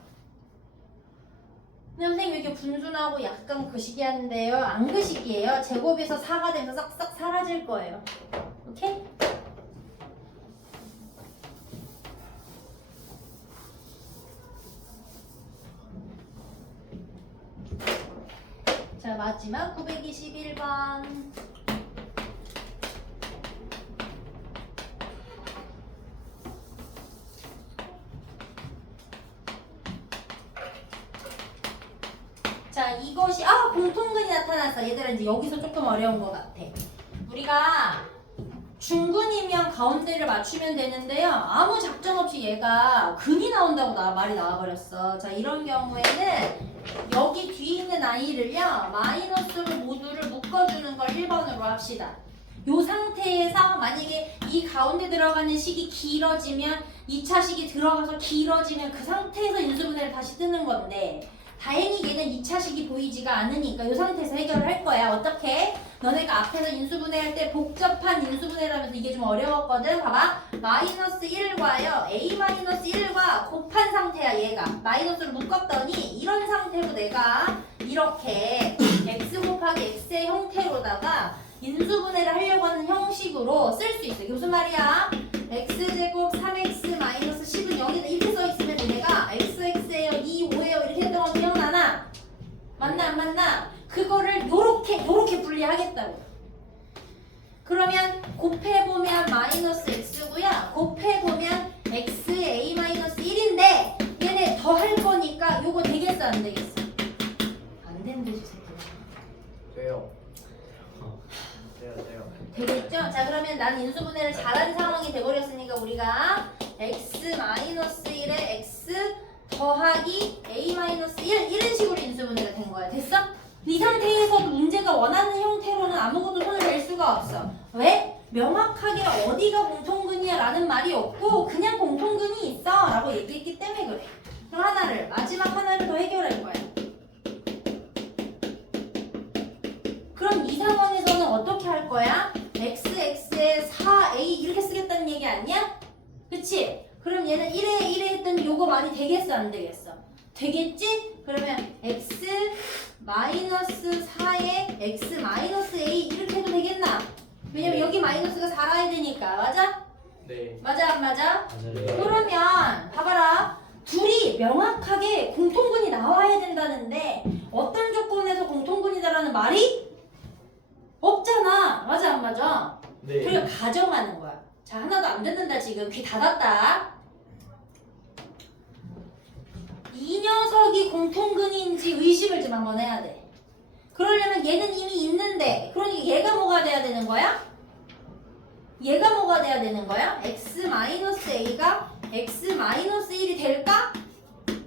근데 선생님 왜 이렇게 분순하고 약간 그식이한데요? 안 그식이에요. 제곱에서 4가 되면서 싹싹 사라질 거예요. 오케이? 자, 마지막 921번. 자, 이것이 공통근이 나타났어. 얘들아 이제 여기서 조금 어려운 것 같아. 우리가 중근이면 가운데를 맞추면 되는데요. 아무 작전 없이 얘가 근이 나온다고 말이 나와버렸어. 자, 이런 경우에는 여기 뒤에 있는 아이를요 마이너스로 모두를 묶어주는 걸 1번으로 합시다. 요 상태에서 만약에 이 가운데 들어가는 식이 길어지면 2차 식이 들어가서 길어지면 그 상태에서 인수분해를 다시 뜨는 건데 다행히 얘는 2차 식이 보이지가 않으니까 이 상태에서 해결을 할 거야. 어떻게? 너네가 앞에서 인수분해할 때 복잡한 인수분해라면서 이게 좀 어려웠거든. 봐봐. 마이너스 1과요. a-1과 곱한 상태야 얘가. 마이너스를 묶었더니 이런 상태로 내가 이렇게 x 곱하기 x의 형태로다가 인수분해를 하려고 하는 형식으로 쓸 수 있어. 이게 무슨 말이야? x제곱 3x 마이너스 10은 여기다 이렇게 써있으면 얘가 xx에요 2, 5에요 이렇게 했던 거 기억나나? 맞나 안 맞나? 그거를 요렇게 분리하겠다고. 그러면 곱해보면 마이너스 x고요. 곱해보면 xa 마이너스 1인데 얘네 더 할 거니까 요거 되겠어 안 되겠어? 안 된대지 새끼야. 돼요. 돼요. 되겠죠? 자 그러면 난 인수분해를 잘하는 상황이 돼버렸으니까 우리가 x-1에 x 더하기 a-1 이런 식으로 인수분해가 된 거야. 됐어? 이 상태에서도 문제가 원하는 형태로는 아무것도 손을 댈 수가 없어. 왜? 명확하게 어디가 공통근이야 라는 말이 없고 그냥 공통근이 있어 라고 얘기했기 때문에 그래. 그럼 마지막 하나를 더 해결할 거야. 그럼 이 상황에서는 어떻게 할 거야? xx에 4a 이렇게 쓰겠다는 얘기 아니야? 그치? 그럼 얘는 1에 1에 했더니 요거 말이 되겠어 안 되겠어? 되겠지? 그러면 x 마이너스 4에 x 마이너스 a 이렇게 해도 되겠나? 왜냐면 여기 마이너스가 4라야 되니까. 맞아? 네. 맞아 안 맞아? 맞아요. 그러면 봐봐라. 둘이 명확하게 공통근이 나와야 된다는데 어떤 조건에서 공통근이다라는 말이 없잖아. 맞아 안 맞아? 네. 그리고 가정하는 거야. 자 하나도 안 듣는다 지금. 귀 닫았다. 이 녀석이 공통근인지 의심을 좀 한번 해야 돼. 그러려면 얘는 이미 있는데 그러니까 얘가 뭐가 돼야 되는 거야? 얘가 뭐가 돼야 되는 거야? x-a가 x-1이 될까?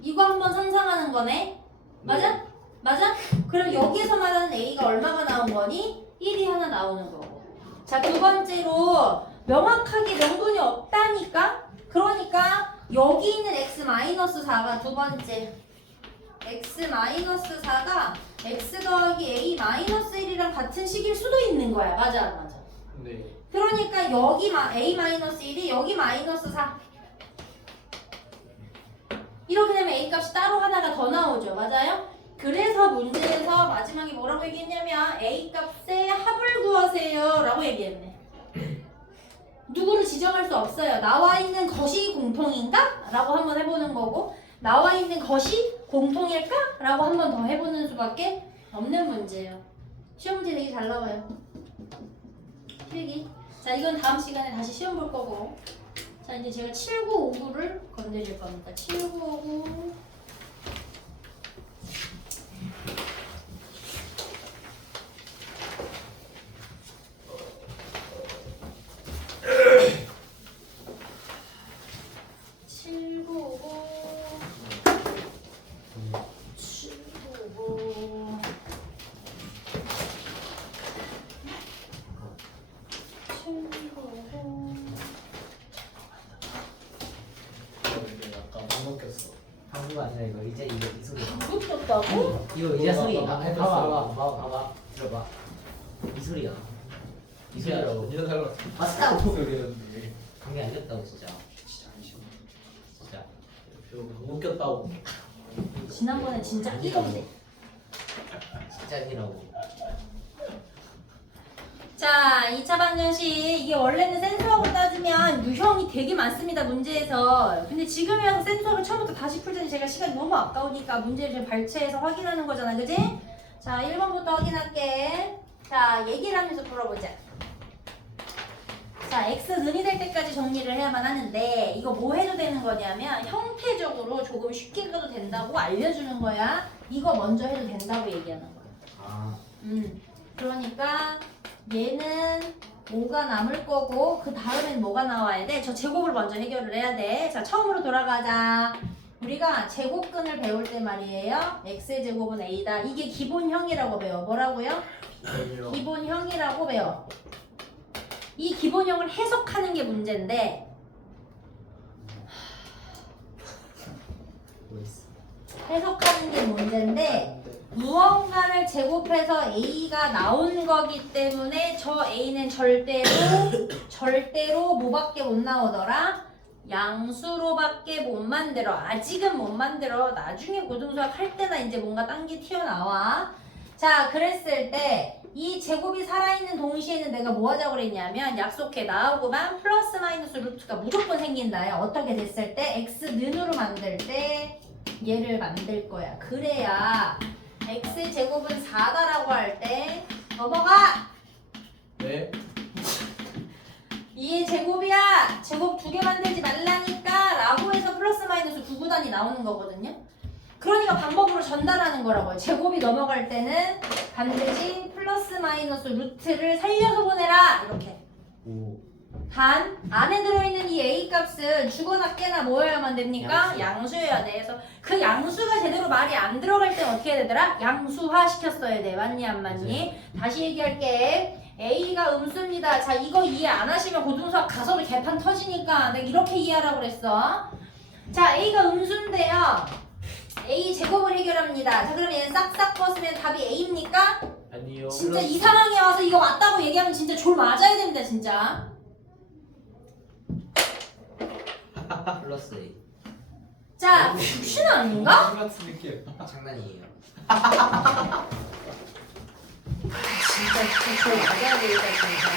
이거 한번 상상하는 거네. 맞아? 맞아? 그럼 여기에서 말하는 a가 얼마가 나온 거니? 1이 하나 나오는 거고. 자, 두 번째로 명확하게 명분이 없다니까? 그러니까 여기 있는 x-4가 두 번째 x-4가 x 더하기 a-1이랑 같은 식일 수도 있는 거야. 맞아 안 맞아? 네. 그러니까 여기 A-1이 여기 -4 이렇게 되면 A 값이 따로 하나가 더 나오죠. 맞아요? 그래서 문제에서 마지막에 뭐라고 얘기했냐면 A 값의 합을 구하세요 라고 얘기했네. 누구를 지정할 수 없어요. 나와 있는 것이 공통인가? 라고 한번 해보는 거고, 나와 있는 것이 공통일까? 라고 한 번 더 해보는 수밖에 없는 문제예요. 시험 문제 되게 잘 나와요. 필기. 자, 이건 다음 시간에 다시 시험 볼 거고. 자, 이제 제가 7959를 건드릴 겁니다. 7959. 근데 약간 못 먹겠어. 한국어 아니라 이거 이제 이거 이 소리. 무섭다고? 이거 의자 소리. 봐봐, 봐봐 해봤어. 봐봐 들어봐. 이 소리야. 이 소리라고. 이러다가 맞다고. 소리였는데. 감기 안 됐다고 진짜. 진짜 안심해. 진짜. 못 먹겠다고. 지난번에 진짜 끼던데. 진짜 아니라고. 자, 2차 방정식. 이게 원래는 센수학으로 따지면 유형이 되게 많습니다, 문제에서. 근데 지금이라서 센수학을 처음부터 다시 풀자니 제가 시간이 너무 아까우니까 문제를 좀 발췌해서 확인하는 거잖아, 그지? 자, 1번부터 확인할게. 자, 얘기를 하면서 풀어보자. 자, x는이 될 때까지 정리를 해야만 하는데 이거 뭐 해도 되는 거냐면 형태적으로 조금 쉽게 가도 된다고 알려주는 거야. 이거 먼저 해도 된다고 얘기하는 거야. 아. 그러니까 얘는 5가 남을 거고 그 다음엔 뭐가 나와야 돼? 저 제곱을 먼저 해결을 해야 돼. 자, 처음으로 돌아가자. 우리가 제곱근을 배울 때 말이에요. x의 제곱은 a다. 이게 기본형이라고 배워. 뭐라고요? 기본형이라고 배워. 이 기본형을 해석하는 게 문제인데 뭐 있어? 해석하는 게 문제인데 무언가를 제곱해서 a가 나온 거기 때문에 저 a는 절대로 뭐밖에 못 나오더라? 양수로밖에 못 만들어. 아직은 못 만들어. 나중에 고등수학 할 때나 이제 뭔가 딴 게 튀어나와. 자, 그랬을 때 이 제곱이 살아있는 동시에는 내가 뭐 하자고 그랬냐면 약속해 나오고만 플러스 마이너스 루트가 무조건 생긴다. 어떻게 됐을 때 x는으로 만들 때 얘를 만들 거야. 그래야 x 제곱은 4다라고 할 때 넘어가! 네. 2의 제곱이야! 제곱 2개 만들지 말라니까! 라고 해서 플러스 마이너스 9구단이 나오는 거거든요. 그러니까 방법으로 전달하는 거라고요. 제곱이 넘어갈 때는 반드시 플러스 마이너스 루트를 살려서 보내라! 이렇게. 오. 단 안에 들어있는 이 a 값은 주거나 깨나 뭐여야만 됩니까? 양수. 양수여야 돼. 그래서 그 양수가 제대로 말이 안 들어갈 땐 어떻게 해야 되더라? 양수화 시켰어야 돼. 맞니 안 맞니? 다시 얘기할게. a가 음수입니다. 자, 이거 이해 안 하시면 고등수학 가서도 개판 터지니까 내가 이렇게 이해하라고 그랬어. 자, a가 음수인데요. a 제곱을 해결합니다. 자, 그럼 얘는 싹싹 벗으면 답이 a입니까? 아니요. 진짜 이 상황에 와서 이거 맞다고 얘기하면 진짜 졸 맞아야 됩니다, 진짜. 플러스 A. 자, 신 아닌가? 같은 느낌. 장난이에요. 진짜 졸 맞아야 되겠다, 진짜.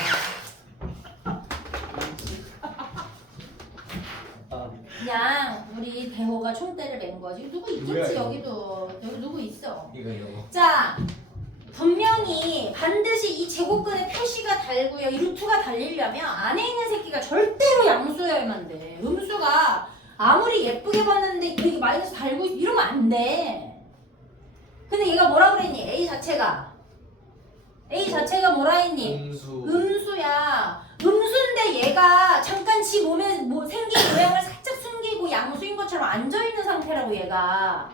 그냥 우리 대호가 총대를 맨 거지. 누구 있겠지, 누구야, 이거? 여기도. 여기 누구 있어. 이거. 자, 분명히 반드시 이 제곱근의 표시가 달고요. 이 루트가 달리려면 안에 있는 새끼가 절대로 양수여야만 돼. 음수가 아무리 예쁘게 봤는데 여기 마이너스 달고 이러면 안 돼. 근데 얘가 뭐라 그랬니? A 자체가 뭐라 했니? 음수. 음수야. 음수인데 얘가 잠깐 지 몸에 생긴 모양을 살짝 숨기고 양수인 것처럼 앉아있는 상태라고 얘가.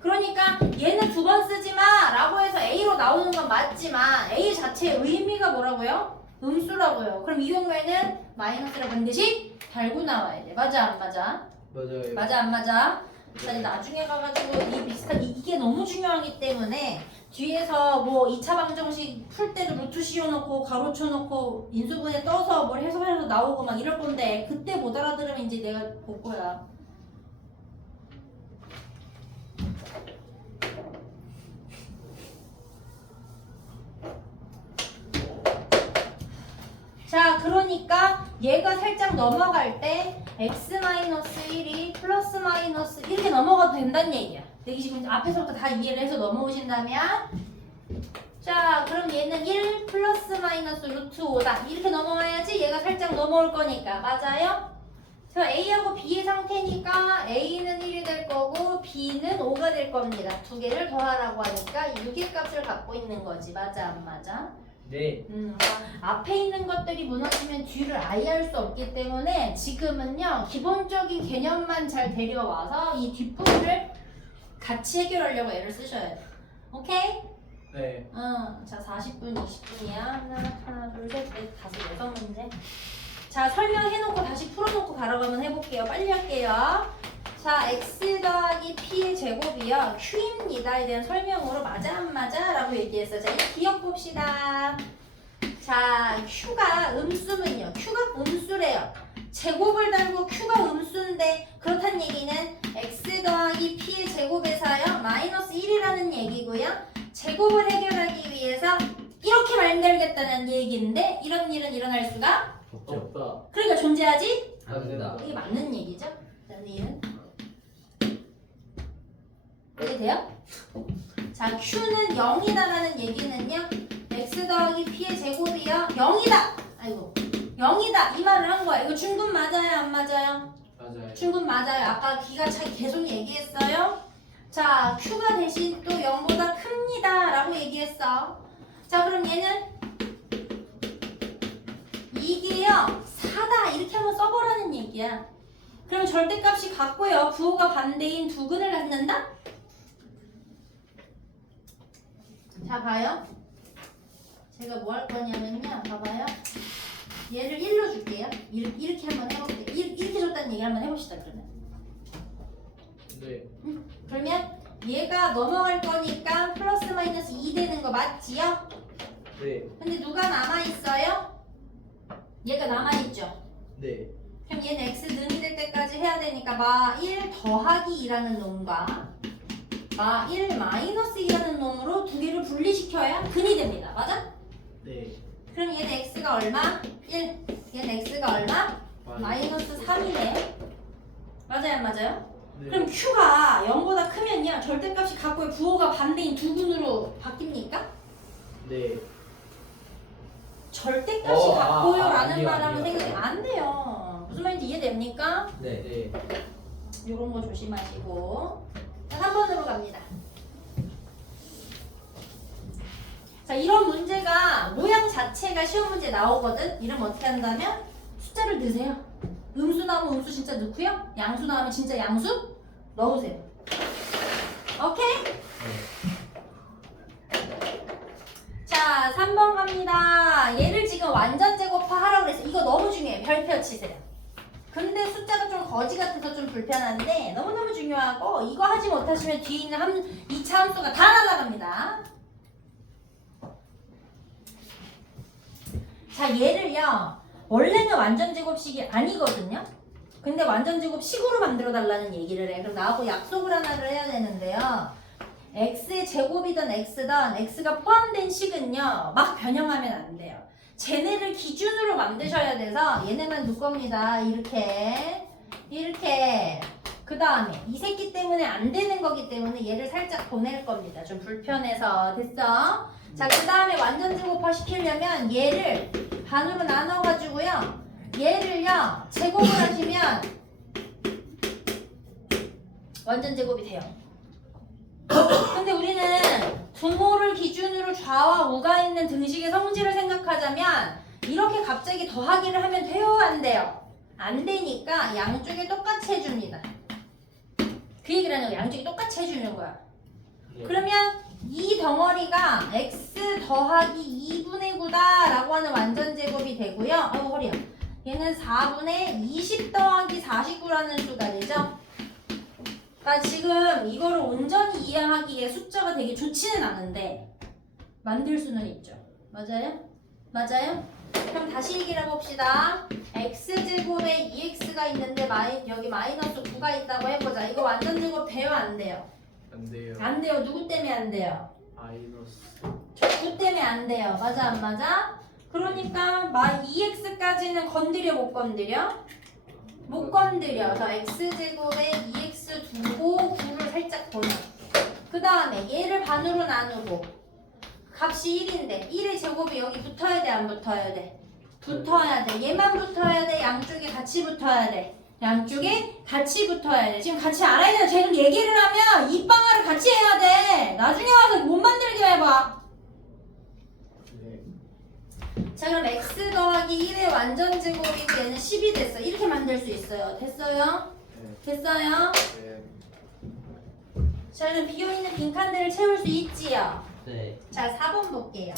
그러니까 얘는 2번 쓰지 마 라고 해서 A로 나오는 건 맞지만 A 자체의 의미가 뭐라고요? 음수라고요. 그럼 이 경우에는 마이너스를 반드시 달고 나와야 돼. 맞아 안 맞아? 맞아요. 맞아 안 맞아? 자, 이제 나중에 가가지고 이 비슷한 이게 너무 중요하기 때문에 뒤에서 뭐 2차 방정식 풀 때도 루트 씌워놓고 가로 쳐놓고 인수분해 떠서 뭘 해석해서 나오고 막 이럴 건데 그때 못 알아들으면 이제 내가 볼 거야. 자, 그러니까 얘가 살짝 넘어갈 때 x-1이 플러스 마이너스 이렇게 넘어가도 된다는 얘기야. 여기 지금 앞에서부터 다 이해를 해서 넘어오신다면 자, 그럼 얘는 1 플러스 마이너스 루트 5다. 이렇게 넘어와야지 얘가 살짝 넘어올 거니까. 맞아요? 자, A하고 B의 상태니까 A는 1이 될 거고 B는 5가 될 겁니다. 두 개를 더하라고 하니까 6의 값을 갖고 있는 거지. 맞아, 안 맞아? 네. 앞에 있는 것들이 무너지면 뒤를 아예 할 수 없기 때문에 지금은요 기본적인 개념만 잘 데려와서 이 뒷부분을 같이 해결하려고 애를 쓰셔야 돼. 오케이? 네. 자 40분 20분이야. 하나 둘 셋 넷 다섯 여섯 문제. 자 설명해놓고 다시 풀어놓고 가라고 한번 해볼게요. 빨리 할게요. 자 x 더하기 p의 제곱이요 q입니다에 대한 설명으로 맞아 안 맞아? 라고 얘기했어. 자 이 기억 봅시다. 자 q가 음수면요 q가 음수래요. 제곱을 달고 q가 음수인데 그렇다는 얘기는 x 더하기 p의 제곱에서요 마이너스 1이라는 얘기고요. 제곱을 해결하기 위해서 이렇게 만들겠다는 얘기인데 이런 일은 일어날 수가 없죠. 없다. 그러니까 존재하지 아닙니다. 이게 맞는 얘기죠. 그다음 얘는 이해돼요? 자 q는 0이다라는 얘기는요 x 더하기 p의 제곱이요 0이다. 아이고 0이다 이 말을 한 거야. 이거 중근 맞아요 안 맞아요? 맞아요. 중근 맞아요. 아까 기가 차게 계속 얘기했어요. 자 q가 대신 또 0보다 큽니다 라고 얘기했어. 자 그럼 얘는 이게요 4다 이렇게 한번 써보라는 얘기야. 그럼 절대값이 같고요 부호가 반대인 두근을 갖는다? 자 봐요. 제가 뭐 할 거냐면요 봐봐요. 얘를 1로 줄게요. 이렇게 한번 해볼게요. 이렇게 줬다는 얘기 한번 해봅시다. 그러면 네. 그러면 얘가 넘어갈 거니까 플러스 마이너스 2 되는 거 맞지요? 네. 근데 누가 남아있어요? 얘가 남아있죠? 네. 그럼 얘는 x 능이 될 때까지 해야 되니까 마 1 더하기 2라는 놈과 마 1 마이너스 2라는 놈으로 두 개를 분리시켜야 근이 됩니다. 맞아? 네. 그럼 얘는 x가 얼마? 1. 얘는 x가 얼마? 마이너스 3이네. 맞아요 안 맞아요? 네. 그럼 q가 0보다 크면요 절대값이 같고요 부호가 반대인 두근으로 바뀝니까? 네. 절대값이 같고요 라는 아니요, 말 하면 아니요. 생각이 안 돼요. 무슨 말인지 이해됩니까? 네. 네. 요런 거 조심하시고. 자 3번으로 갑니다. 자 이런 문제가 모양 자체가 시험 문제 나오거든. 이러면 어떻게 한다면 숫자를 넣으세요. 음수 나오면 음수 진짜 넣고요. 양수 나오면 진짜 양수 넣으세요. 오케이? 자 3번 갑니다. 얘를 지금 완전 제곱화 하라고 그랬어요. 이거 너무 중요해요. 별표 치세요. 근데 숫자가 좀 거지 같아서 좀 불편한데 너무너무 중요하고 이거 하지 못하시면 뒤에 있는 2차 함수가 다 날아갑니다. 자 얘를요 원래는 완전 제곱식이 아니거든요. 근데 완전 제곱식으로 만들어 달라는 얘기를 해. 그럼 나하고 약속을 하나를 해야 되는데요. x의 제곱이든 x든 x가 포함된 식은요 막 변형하면 안 돼요. 쟤네를 기준으로 만드셔야 돼서 얘네만 둘 겁니다. 이렇게 그 다음에 이 새끼 때문에 안 되는 거기 때문에 얘를 살짝 보낼 겁니다. 좀 불편해서 됐어? 자 그 다음에 완전 제곱화 시키려면 얘를 반으로 나눠가지고요 얘를요 제곱을 하시면 완전 제곱이 돼요. 근데 우리는 분모를 기준으로 좌와 우가 있는 등식의 성질을 생각하자면 이렇게 갑자기 더하기를 하면 돼요 안 돼요? 안 되니까 양쪽에 똑같이 해줍니다. 그 얘기를 하는 거야. 양쪽에 똑같이 해주는 거야. 네. 그러면 이 덩어리가 x 더하기 2분의 9다 라고 하는 완전 제곱이 되고요. 아이고 허리야. 얘는 4분의 20 더하기 49라는 수가 되죠. 나 지금 이거를 온전히 이해하기에 숫자가 되게 좋지는 않은데 만들 수는 있죠. 맞아요? 맞아요? 그럼 다시 얘기를 해봅시다. x제곱에 2x가 있는데 여기 마이너스 9가 있다고 해보자. 이거 완전 제곱 돼요? 안 돼요? 안 돼요. 안 돼요. 누구 때문에 안 돼요? 마이너스. 저 때문에 안 돼요. 맞아 안 맞아? 그러니까 2x까지는 건드려 못 건드려? 못 건드려. 자 x제곱에 2x 두고 9를 살짝 보내. 그 다음에 얘를 반으로 나누고 값이 1인데 1의 제곱이 여기 붙어야 돼 안 붙어야 돼? 붙어야 돼. 얘만 붙어야 돼? 양쪽에 같이 붙어야 돼? 양쪽에 같이 붙어야 돼. 지금 같이 알아야 돼. 지금 얘기를 하면 이 방아를 같이 해야 돼. 나중에 와서 못 만들게 해봐. 네. 자 그럼 x 더하기 1의 완전 제곱이고 얘는 10이 됐어. 이렇게 만들 수 있어요. 됐어요? 네. 됐어요? 네. 자 그럼 비어있는 빈칸들을 채울 수 있지요? 네. 자 4번 볼게요.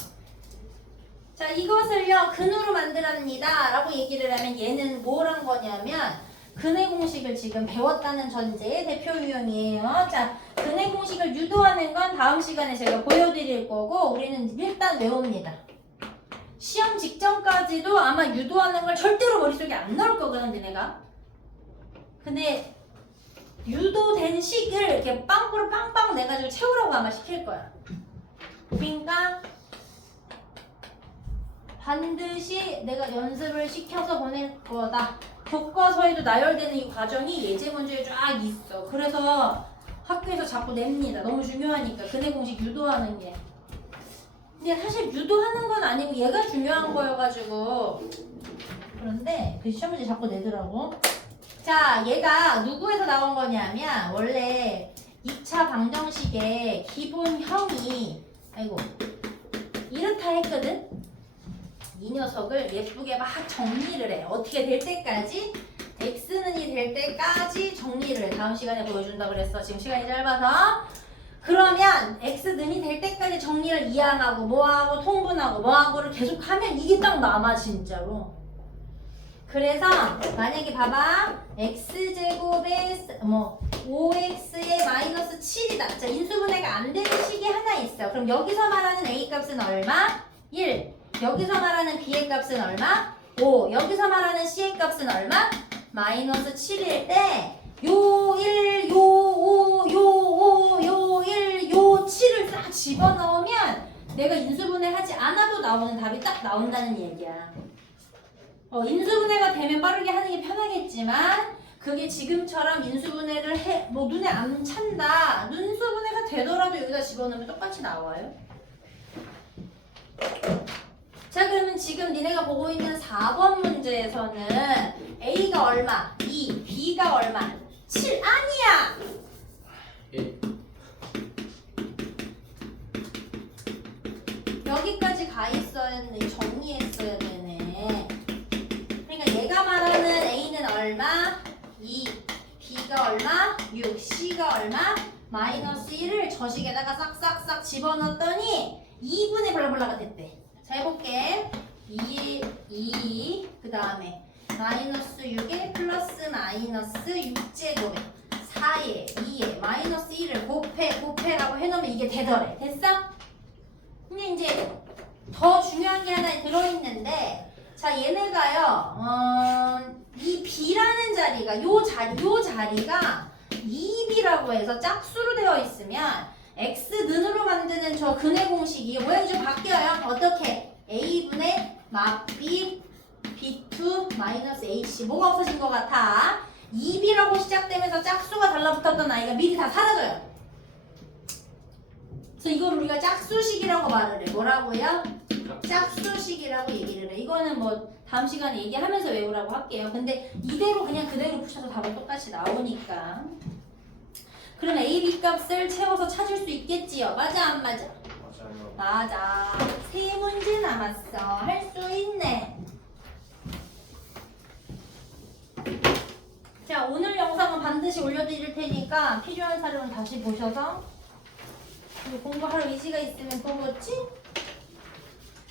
자 이것을요 근으로 만들었습니다 라고 얘기를 하면 얘는 뭘 한 거냐면 근의 공식을 지금 배웠다는 전제의 대표 유형이에요. 자 근의 공식을 유도하는 건 다음 시간에 제가 보여드릴 거고 우리는 일단 외웁니다. 시험 직전까지도 아마 유도하는 걸 절대로 머릿속에 안 넣을 거거든 내가. 근데 유도된 식을 이렇게 빵꾸를 빵빵 내가지고 채우라고 아마 시킬 거야. 그러니까 반드시 내가 연습을 시켜서 보낼 거다. 교과서에도 나열되는 이 과정이 예제 문제에 쫙 있어. 그래서 학교에서 자꾸 냅니다. 너무 중요하니까 근해 공식 유도하는 게. 근데 사실 유도하는 건 아니고 얘가 중요한 거여가지고 그런데 그 시험 문제 자꾸 내더라고. 자 얘가 누구에서 나온 거냐면 원래 2차 방정식의 기본형이 아이고 이렇다 했거든. 이 녀석을 예쁘게 막 정리를 해. 어떻게 될 때까지 x는이 될 때까지 정리를 해. 다음 시간에 보여준다 그랬어. 지금 시간이 짧아서. 그러면 x는이 될 때까지 정리를 이항하고 뭐하고 통분하고 뭐하고를 계속하면 이게 딱 남아 진짜로. 그래서 만약에 봐봐 x제곱에 5x에 마이너스 7이다. 자 인수분해가 안 되는 식이 하나 있어. 그럼 여기서 말하는 a 값은 얼마? 1. 여기서 말하는 b의 값은 얼마? 5. 여기서 말하는 c의 값은 얼마? 마이너스 7일 때 요 1, 요 5, 요 5, 요 1, 요 7을 딱 집어넣으면 내가 인수분해 하지 않아도 나오는 답이 딱 나온다는 얘기야. 인수분해가 되면 빠르게 하는 게 편하겠지만 그게 지금처럼 인수분해를 눈에 안 찬다. 인수분해가 되더라도 여기다 집어넣으면 똑같이 나와요. 자 그러면 지금 니네가 보고 있는 4번 문제에서는 A가 얼마? 2, B가 얼마? 7 아니야! 1. 여기까지 가 있어야 되는데 정리했어야 되네. 그러니까 얘가 말하는 A는 얼마? 2, B가 얼마? 6, C가 얼마? 마이너스 1을 저식에다가 싹싹싹 집어넣었더니 2분의 블라블라가 됐대. 자 해볼게. 2 그 다음에 마이너스 6에 플러스 마이너스 6제곱에 4에 2에 마이너스 1을 곱해라고 해놓으면 이게 되더래. 됐어? 근데 이제 더 중요한 게 하나 들어있는데 자 얘네가요 이 B라는 자리가 요 자리가 2B라고 해서 짝수로 되어 있으면 X는으로 만드는 저 근해 공식이 모양이 좀 바뀌어요. 어떻게? A분의 막B B2 마이너스 AC 뭐가 없어진 것 같아? 2B라고 시작되면서 짝수가 달라붙었던 아이가 미리 다 사라져요. 그래서 이걸 우리가 짝수식이라고 말을 해. 뭐라고요? 짝수식이라고 얘기를 해. 이거는 뭐 다음 시간에 얘기하면서 외우라고 할게요. 근데 이대로 그냥 그대로 푸셔도 답은 똑같이 나오니까. 그럼 A, B 값을 채워서 찾을 수 있겠지요. 맞아 안 맞아? 맞아요. 맞아. 3문제 남았어. 할 수 있네. 자 오늘 영상은 반드시 올려드릴 테니까 필요한 사료는 다시 보셔서 그리고 공부할 의지가 있으면 보겠지?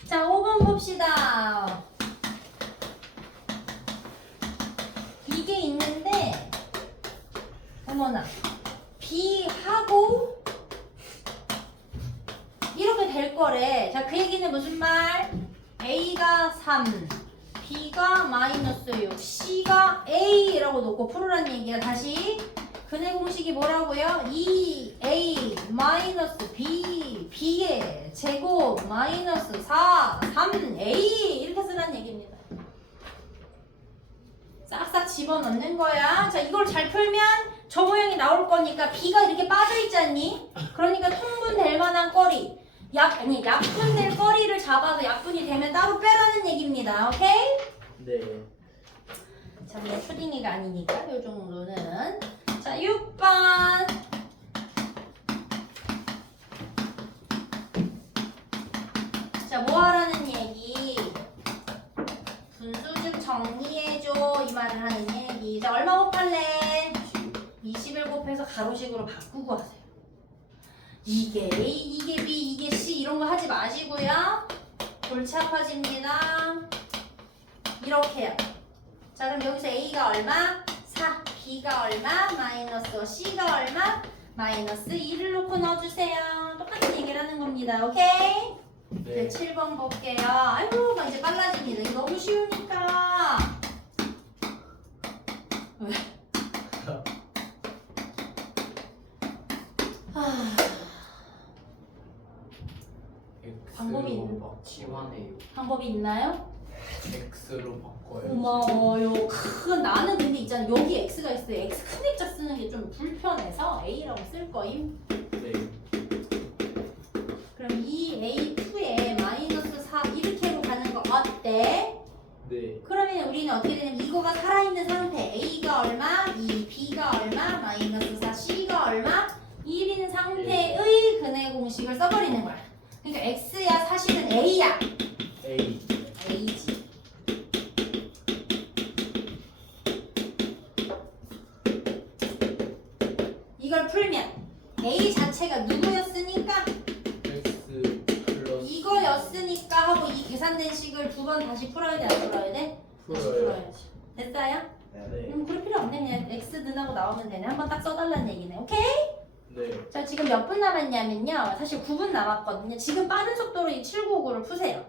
자 5번 봅시다. 이게 있는데 어머나 B하고 이렇게 될 거래. 자, 그 얘기는 무슨 말? A가 3, B가 마이너스 6, C가 A라고 놓고 풀으라는 얘기야. 다시 근해 공식이 뭐라고요? 2A 마이너스 B, B의 제곱 마이너스 4, 3A 이렇게 쓰라는 얘기입니다. 싹싹 집어넣는 거야. 자, 이걸 잘 풀면 저 모양이 나올 거니까 B가 이렇게 빠져있지 않니? 그러니까 통분될 만한 거리, 약분될 거리를 잡아서 약분이 되면 따로 빼라는 얘기입니다. 오케이? 네. 자, 뭐 푸딩이가 아니니까 요 정도는. 자, 6번. 자, 뭐 하라는 얘기? 분수즉 정리해줘. 이 말을 하는 얘기. 자, 얼마 곱할래? 20을 곱해서 가로식으로 바꾸고 하세요. 이게 A, 이게 B, 이게 C 이런 거 하지 마시고요. 골치 아파집니다. 이렇게 해요. 자, 그럼 여기서 A가 얼마? 4. B가 얼마? 마이너스 5. C가 얼마? 마이너스 2를 놓고 넣어주세요. 똑같은 얘기를 하는 겁니다. 오케이? 네. 7번 볼게요. 아이고, 막 이제 빨라집니다. 이거 너무 쉬우니까. 왜? 방법이 있는 막 지환해요. 방법이 있나요? X로 바꿔요. 고마워요. 나는 근데 있잖아. 여기 X가 있어요. X 큰 액자 쓰는 게 좀 불편해서 A라고 쓸 거임. 네. 그럼 이 A2에 마이너스 4 이렇게로 가는 거 어때? 네. 그러면 우리는 어떻게 되냐면 이거가 살아있는 상태. A가 얼마? 2, B가 얼마? 마이너스 4, C가 얼마? 1인 상태의 근해 공식을 써버리는 거야. 그러니까 X야 사실은 A야. A. A지. 이걸 풀면 A 자체가 누구였으니까 X 플러스 이거였으니까 하고 이 계산된 식을 두 번 다시 풀어야 돼, 안 풀어야 돼? 다시 풀어요. 풀어야지. 됐어요? 네. 그럴 필요 없네. 그냥 X 는하고 나오면 되네. 한번 딱 써달라는 얘기네. 오케이? 네. 자, 지금 몇 분 남았냐면요. 사실 9분 남았거든요. 지금 빠른 속도로 이 7959를 푸세요.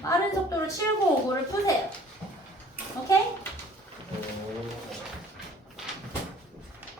빠른 속도로 7959를 푸세요.